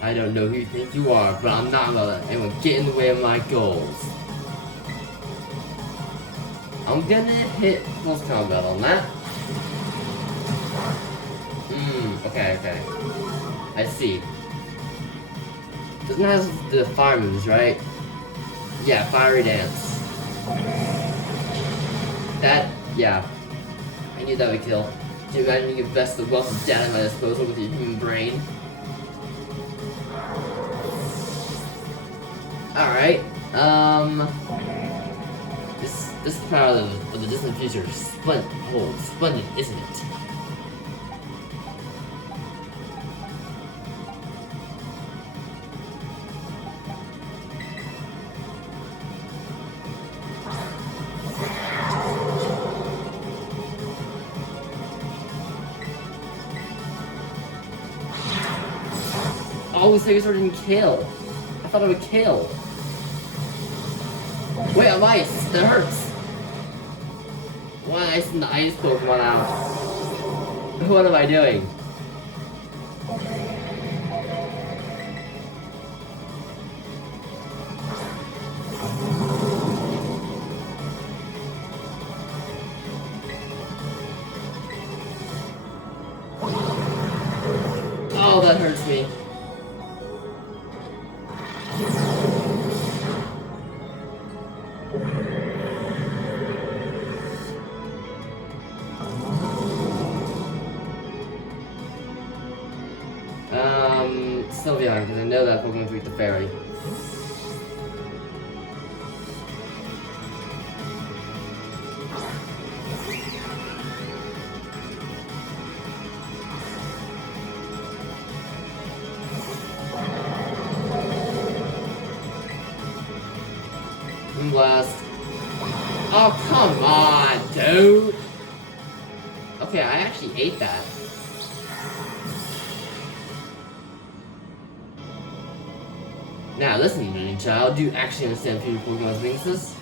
I don't know who you think you are, but I'm not gonna let anyone get in the way of my goals. I'm gonna hit close combat on that. Okay. I see. Doesn't have the fire moves, right? Yeah, fiery dance. That, yeah. I knew that would kill. Can you imagine you invest the wealth of data at my disposal with your human brain? Alright, this is the power of the distant future. Splendid, isn't it? Oh, this thing didn't kill. I thought it would kill. Wait, I'm ice. That hurts. Why ice in the ice Pokemon out? What am I doing? Oh, that hurts me. Sylveon because I know that Pokemon's weak to Fairy. Blast. Oh, come on, dude! Okay, I actually ate that. Now, listen, mini child, do you actually understand future Pokemon's weaknesses?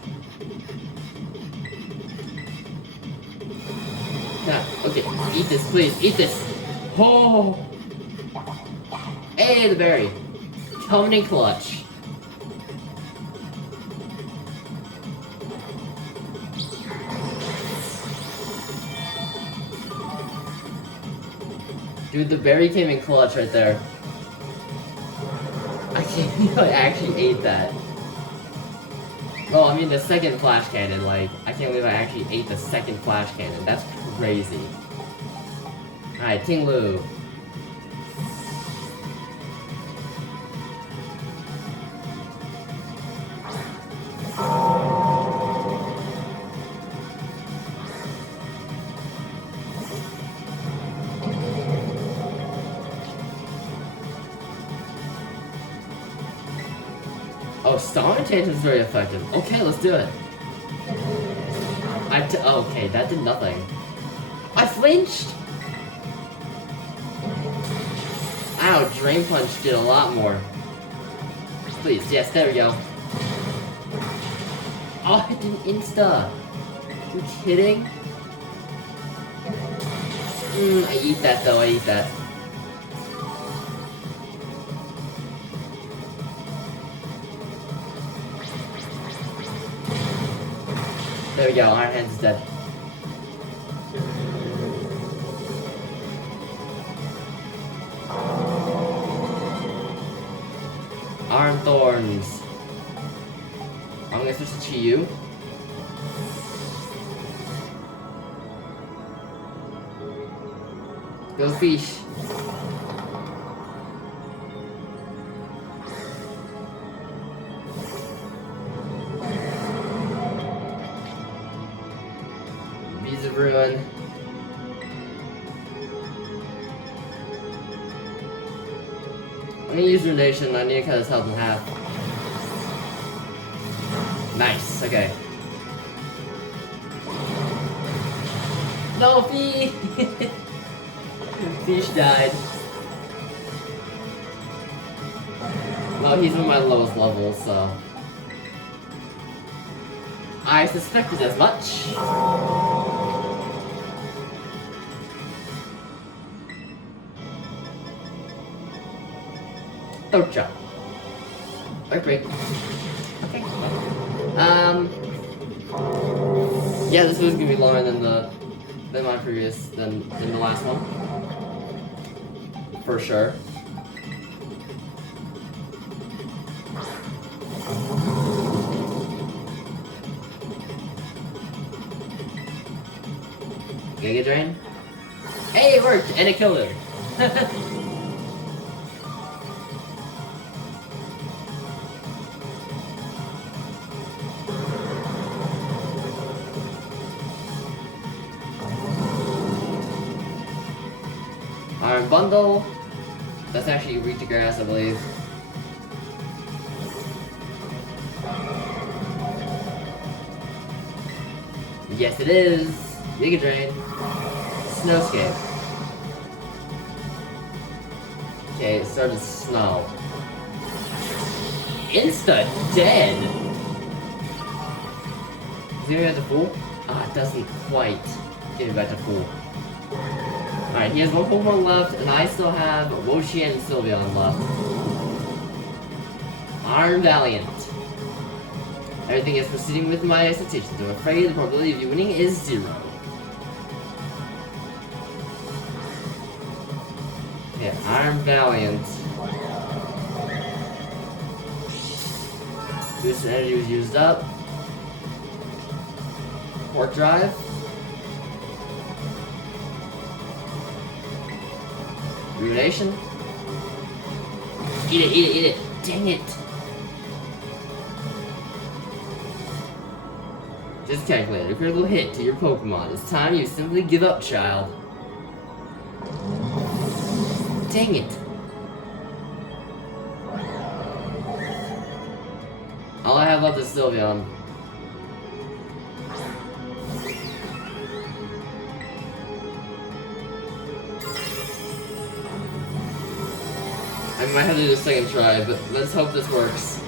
Now, okay, eat this, please, eat this! Oh! Hey, the berry! Coming in clutch. Dude, the berry came in clutch right there. I can't believe I actually ate that. Oh, I mean the second flash cannon, like, I can't believe I actually ate the second flash cannon. That's crazy. Alright, Ting Lu. Oh, Stomp Tangent is very effective. Okay, let's do it. Okay, that did nothing. I flinched! Ow, Drain Punch did a lot more. Please, yes, there we go. Oh, it did insta! You kidding? I eat that though, I eat that. There we go, Iron Hands is dead. Iron Thorns. I'm gonna switch to Chi-Yu. Go fish. Bees of Ruin. I'm gonna use Renation. I need to cut his health in half. Nice, okay. No, Fish! Fish died. Well, he's on my lowest level, so... I suspected as much. Ocha. Okay. Okay. Yeah, this was gonna be longer than my previous than the last one. For sure. Giga Drain? Hey, it worked! And it killed him! Iron Bundle. That's actually Reach the Grass, I believe. Yes, it is! Giga Drain. Snowscape. Okay, it started to snow. Insta dead! Is he back to full? Ah, it doesn't quite get me back to full. Alright, he has one Pokemon left, and I still have Woshi and Sylveon left. Iron Valiant. Everything is proceeding with my expectations. I'm afraid the probability of you winning is 0. Okay, Iron Valiant. Boost energy was used up. Port Drive. Ruination. Eat it, eat it, eat it. Dang it. Just calculated a critical hit to your Pokemon. It's time you simply give up, child. Dang it. All I have left is Sylveon. I might have to do a second try, but let's hope this works.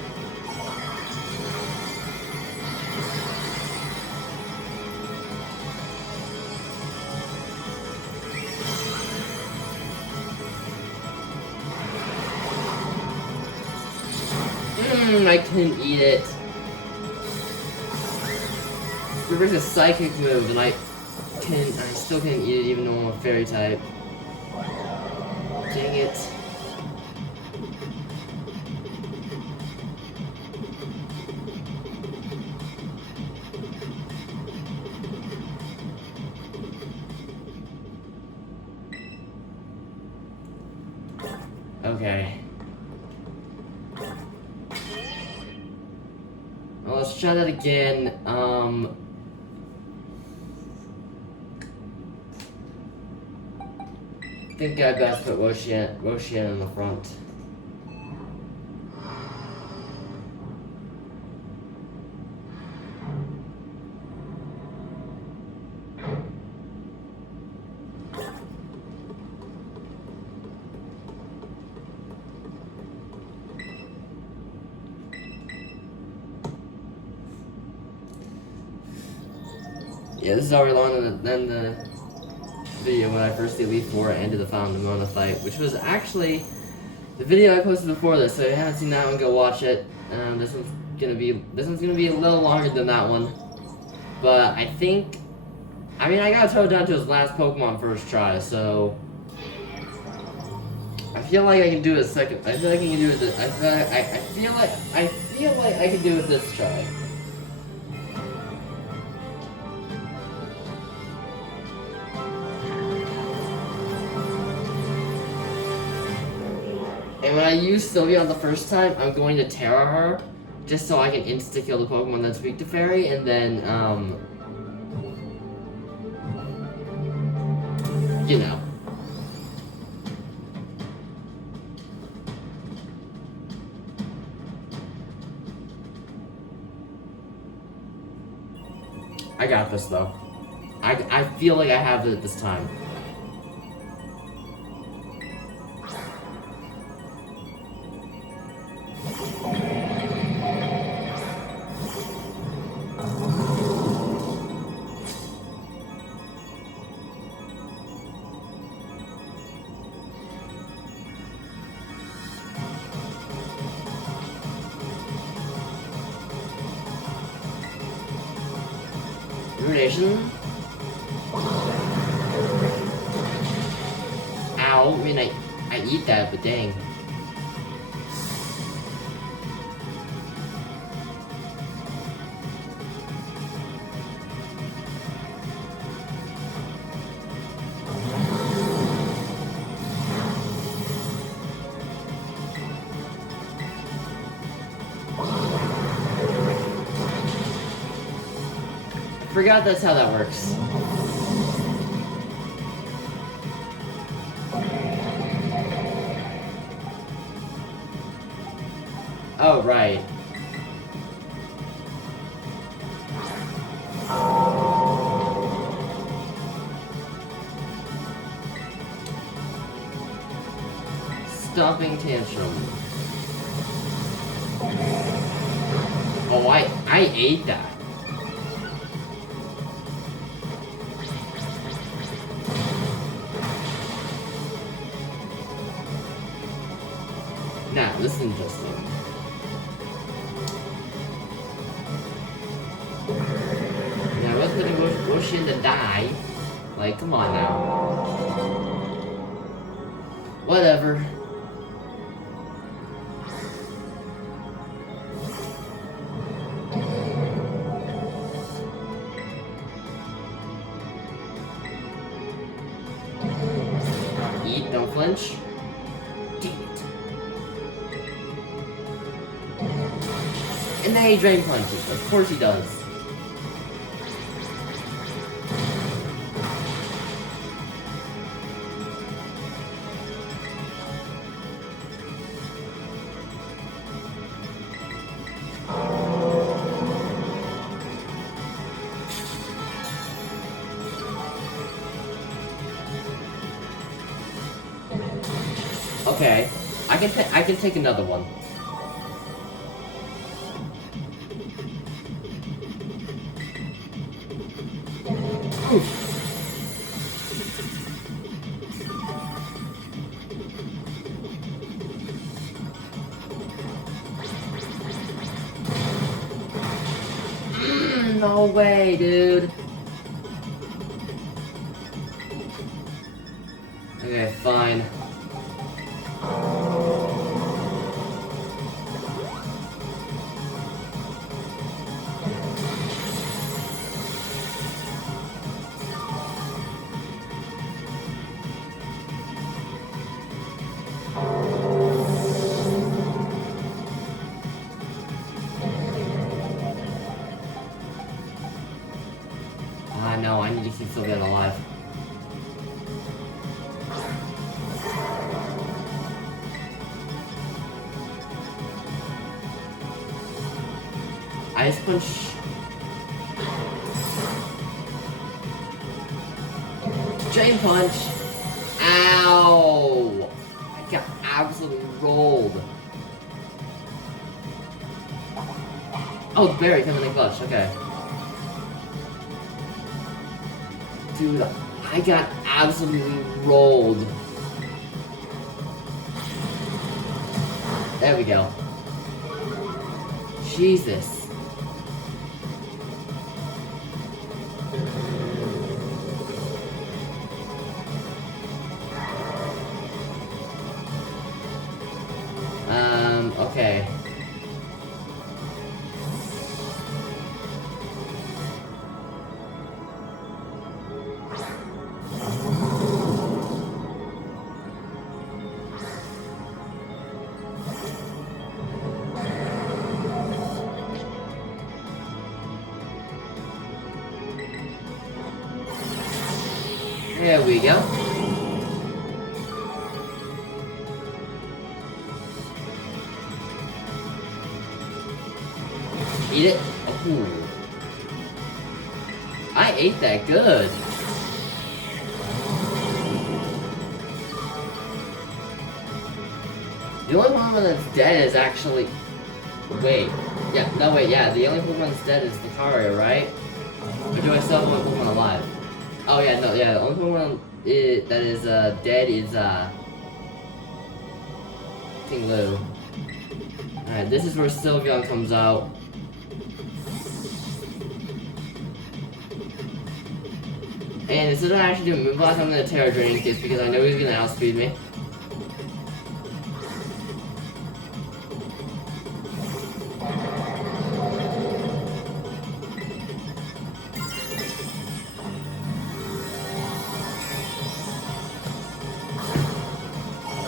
I couldn't eat it. Reverse a psychic move, and I still can't eat it even though I'm a fairy type. Dang it. Okay. Well, let's try that again. I think I best put Roshan in the front. Yeah, this is already longer than the video when I first did Elite Four and did the Final Demona fight, which was actually the video I posted before this. So if you haven't seen that one, go watch it. This one's gonna be a little longer than that one, but I got Turo down to his last Pokemon first try, so I feel like I can do it second. I feel like I can do it. I feel like I can do it this try. And when I use Sylveon the first time, I'm going to Terra her, just so I can insta-kill the Pokemon that's weak to Fairy, and then, you know. I got this, though. I feel like I have it this time. Ruination. Ow, I mean, I eat that, but dang. Forgot that's how that works. Oh, right. Stomping Tantrum. Oh, I ate that. Nah, this is interesting. Yeah, I was gonna rush in to die. Like, come on now. Whatever. Eat, don't flinch. Damn it. way he Drain Punches. Of course he does. Okay, I can take another one. Oof. No way, dude. Okay, fine. No, I need to keep Sylveon alive. Ice Punch. Drain Punch. Ow! I got absolutely rolled. Oh, Barry coming in clutch. Okay. Dude, I got absolutely rolled. There we go. Jesus. Okay. There we go. Eat it. Ooh. I ate that good. The only Pokemon that's dead is actually... Wait. Yeah, no wait, yeah, the only Pokemon that's dead is Lucario, right? Or do I still have one Pokemon alive? Oh yeah, no, yeah, the only Pokemon that is dead is King Lu. Alright, this is where Sylveon comes out. And instead of actually doing Move Blast, I'm gonna Terra Draining Kiss because I know he's gonna outspeed me.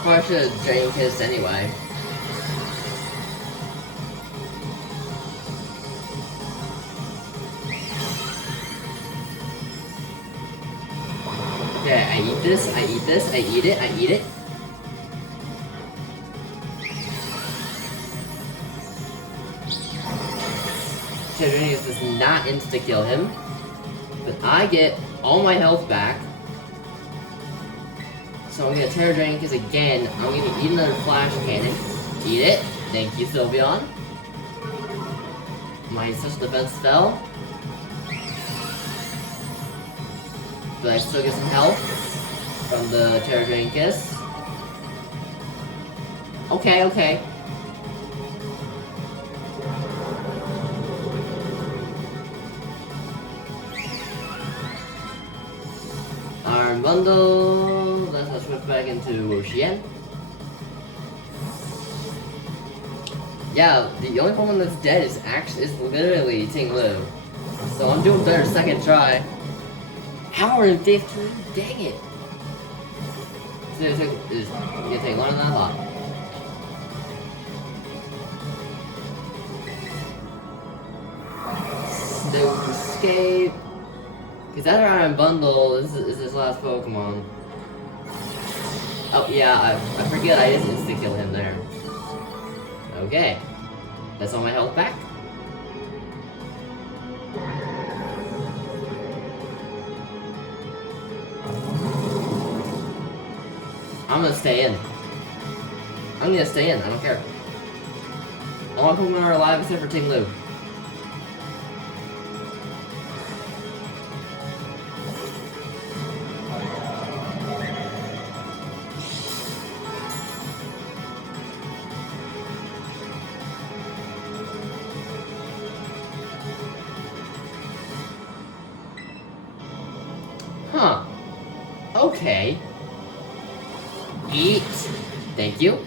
I should have Drain Kissed anyway. Okay, I eat this, I eat this, I eat it, I eat it. Tyranius does not insta-kill him. But I get all my health back. So I'm gonna Terra Drain Kiss again. I'm gonna eat another Flash Cannon. Eat it. Thank you, Sylveon. My special defense fell. But I still get some health from the Terra Drain Kiss. Okay, okay. Iron Bundle. Let's switch back into Ocean. Yeah, the only Pokemon that's dead is literally Ting Lu. So I'm doing better second try. Hour and 15, dang it! It's gonna take longer than I thought. escape. Because that's our Iron Bundle. This is his last Pokemon. Oh, yeah, I forget I just insta-kill him there. Okay. That's all my health back. I'm gonna stay in. I'm gonna stay in, I don't care. All my Pokemon are alive except for Ting Lu. Huh. Okay. Eat. Thank you.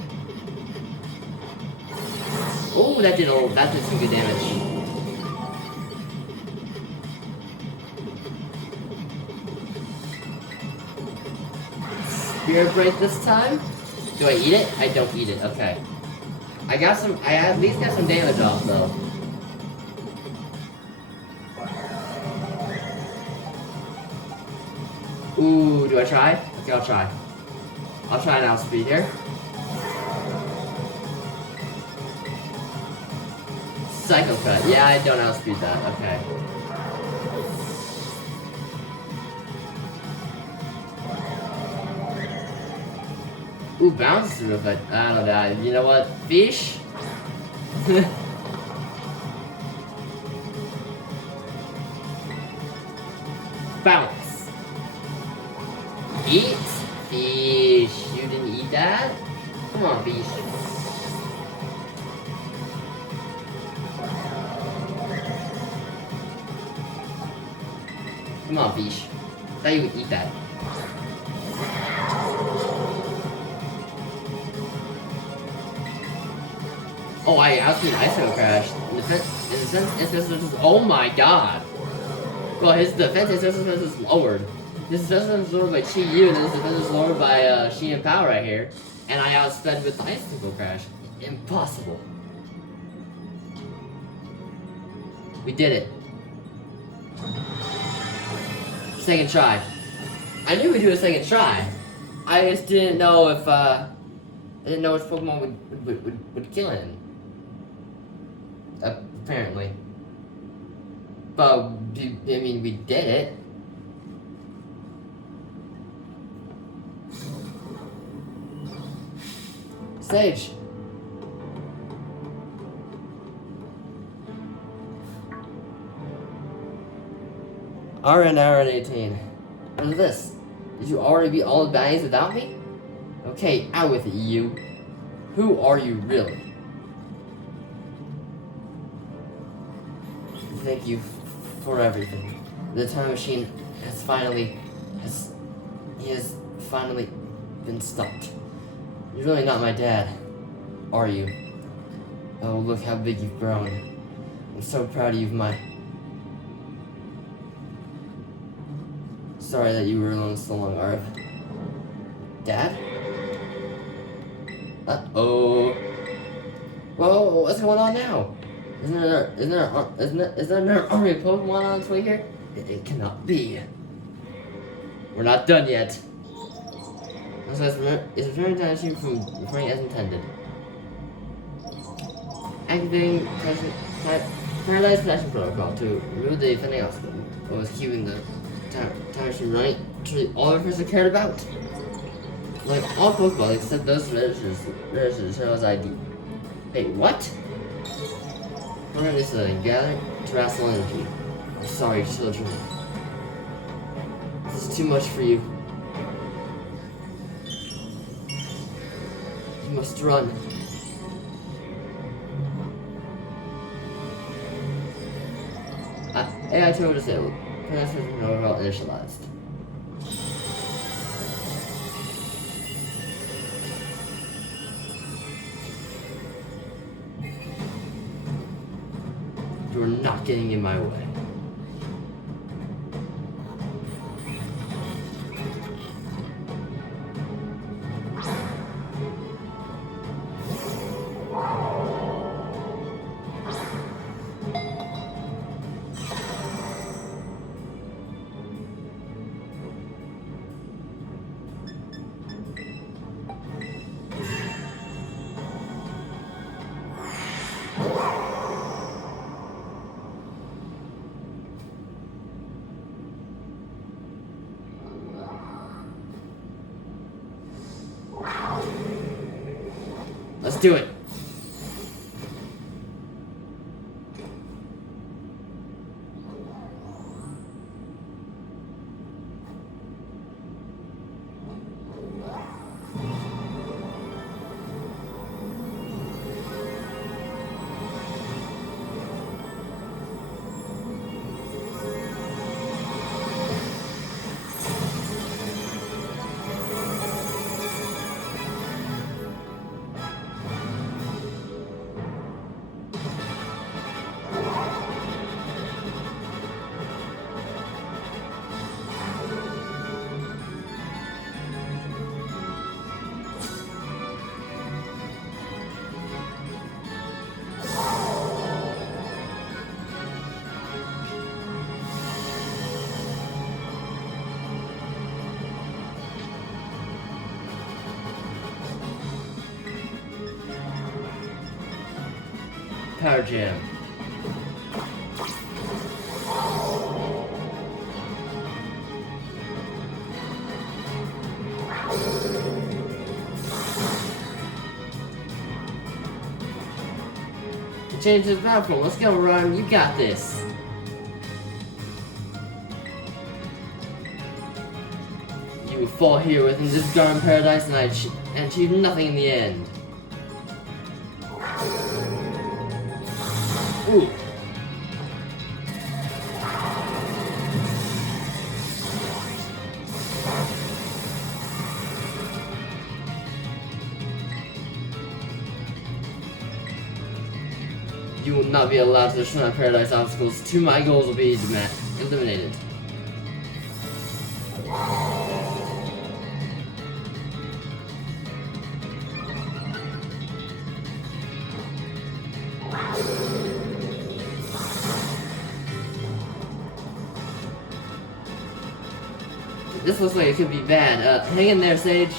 Oh, that did some good damage. Spirit Break this time? Do I eat it? I don't eat it, okay. I at least got some damage off though. Ooh, do I try? Okay, I'll try. I'll try an outspeed here. Psycho Cut. Yeah, I don't outspeed that. Okay. Ooh, bounce if I don't die. You know what? Fish? Bounce. Eat? Fish. You didn't eat that? Come on, fish. Come on, fish. Thought you would eat that. Oh, I outspeed ISO Crash. Oh my god. Well, his defense is lowered. This defense is lowered by Chi Yu, and this defense is lowered by Shein Power right here. And I outsped with Icicle Crash. Impossible. We did it. Second try. I knew we'd do a second try. I just didn't know if I didn't know which Pokemon would kill him. Apparently. But I mean, we did it. Sage. RN18. What is this? Did you already beat all the baddies without me? Okay, out with it, you. Who are you really? Thank you for everything. The time machine has finally been stopped. You're really not my dad, are you? Oh, look how big you've grown. I'm so proud of you, my... Sorry that you were alone so long, Arv. Dad? Uh-oh. Whoa, what's going on now? Isn't there an army of Pokemon on its way here? It cannot be. We're not done yet. So it's returning time from returning as intended. Activating Paralyzed Passion Protocol to remove the offending obstacle. What was keeping the time machine running to all the person cared about. Like all Pokemon except those registered to show his ID. Wait, what? Program this gather terrestrial energy. I'm sorry, children. This is too much for you. You must run. AI Turo disabled. Pronunciation overall initialized. You're not getting in my way. do it. Power Jam. Change this battlefield. Let's go, Ron. You got this. You would fall here within this garden paradise and achieve nothing in the end. Ooh. You will not be allowed to destroy paradise obstacles. 2 my goals will be eliminated. This looks like it could be bad. Hang in there, Sage.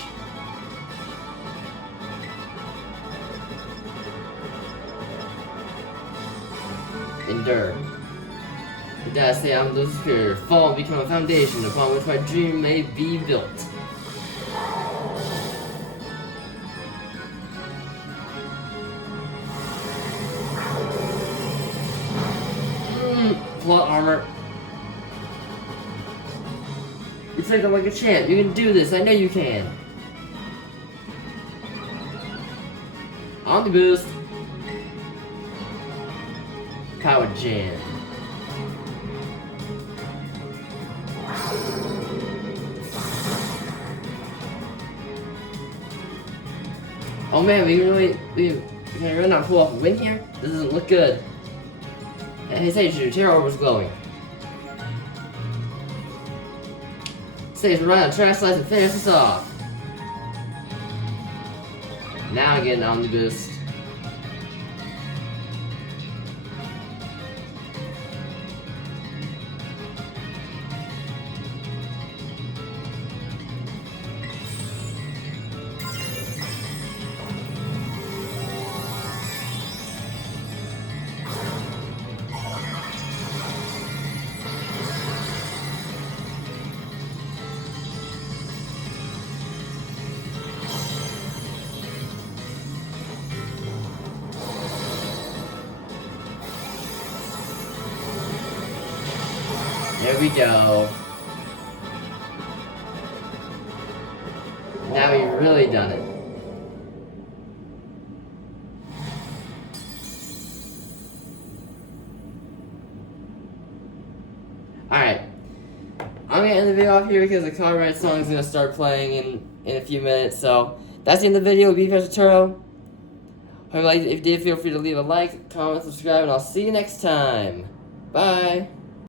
Endure. You dare say I'm the superior. Fall and become a foundation upon which my dream may be built. Plot armor. You played like a champ. You can do this. I know you can. On the boost. Power Jam. Oh man, we can really not pull off a win here? This doesn't look good. Hey, Sage, your Turo was glowing. Sage, we're running on trash slides and finish this off. Now I get an Omni Boost. There we go. Now we've really done it. Alright. I'm gonna end the video off here because the copyright song is gonna start playing in a few minutes. So that's the end of the video. Be Professor Turo. Hope you liked it. If you did, feel free to leave a like, comment, subscribe, and I'll see you next time. Bye.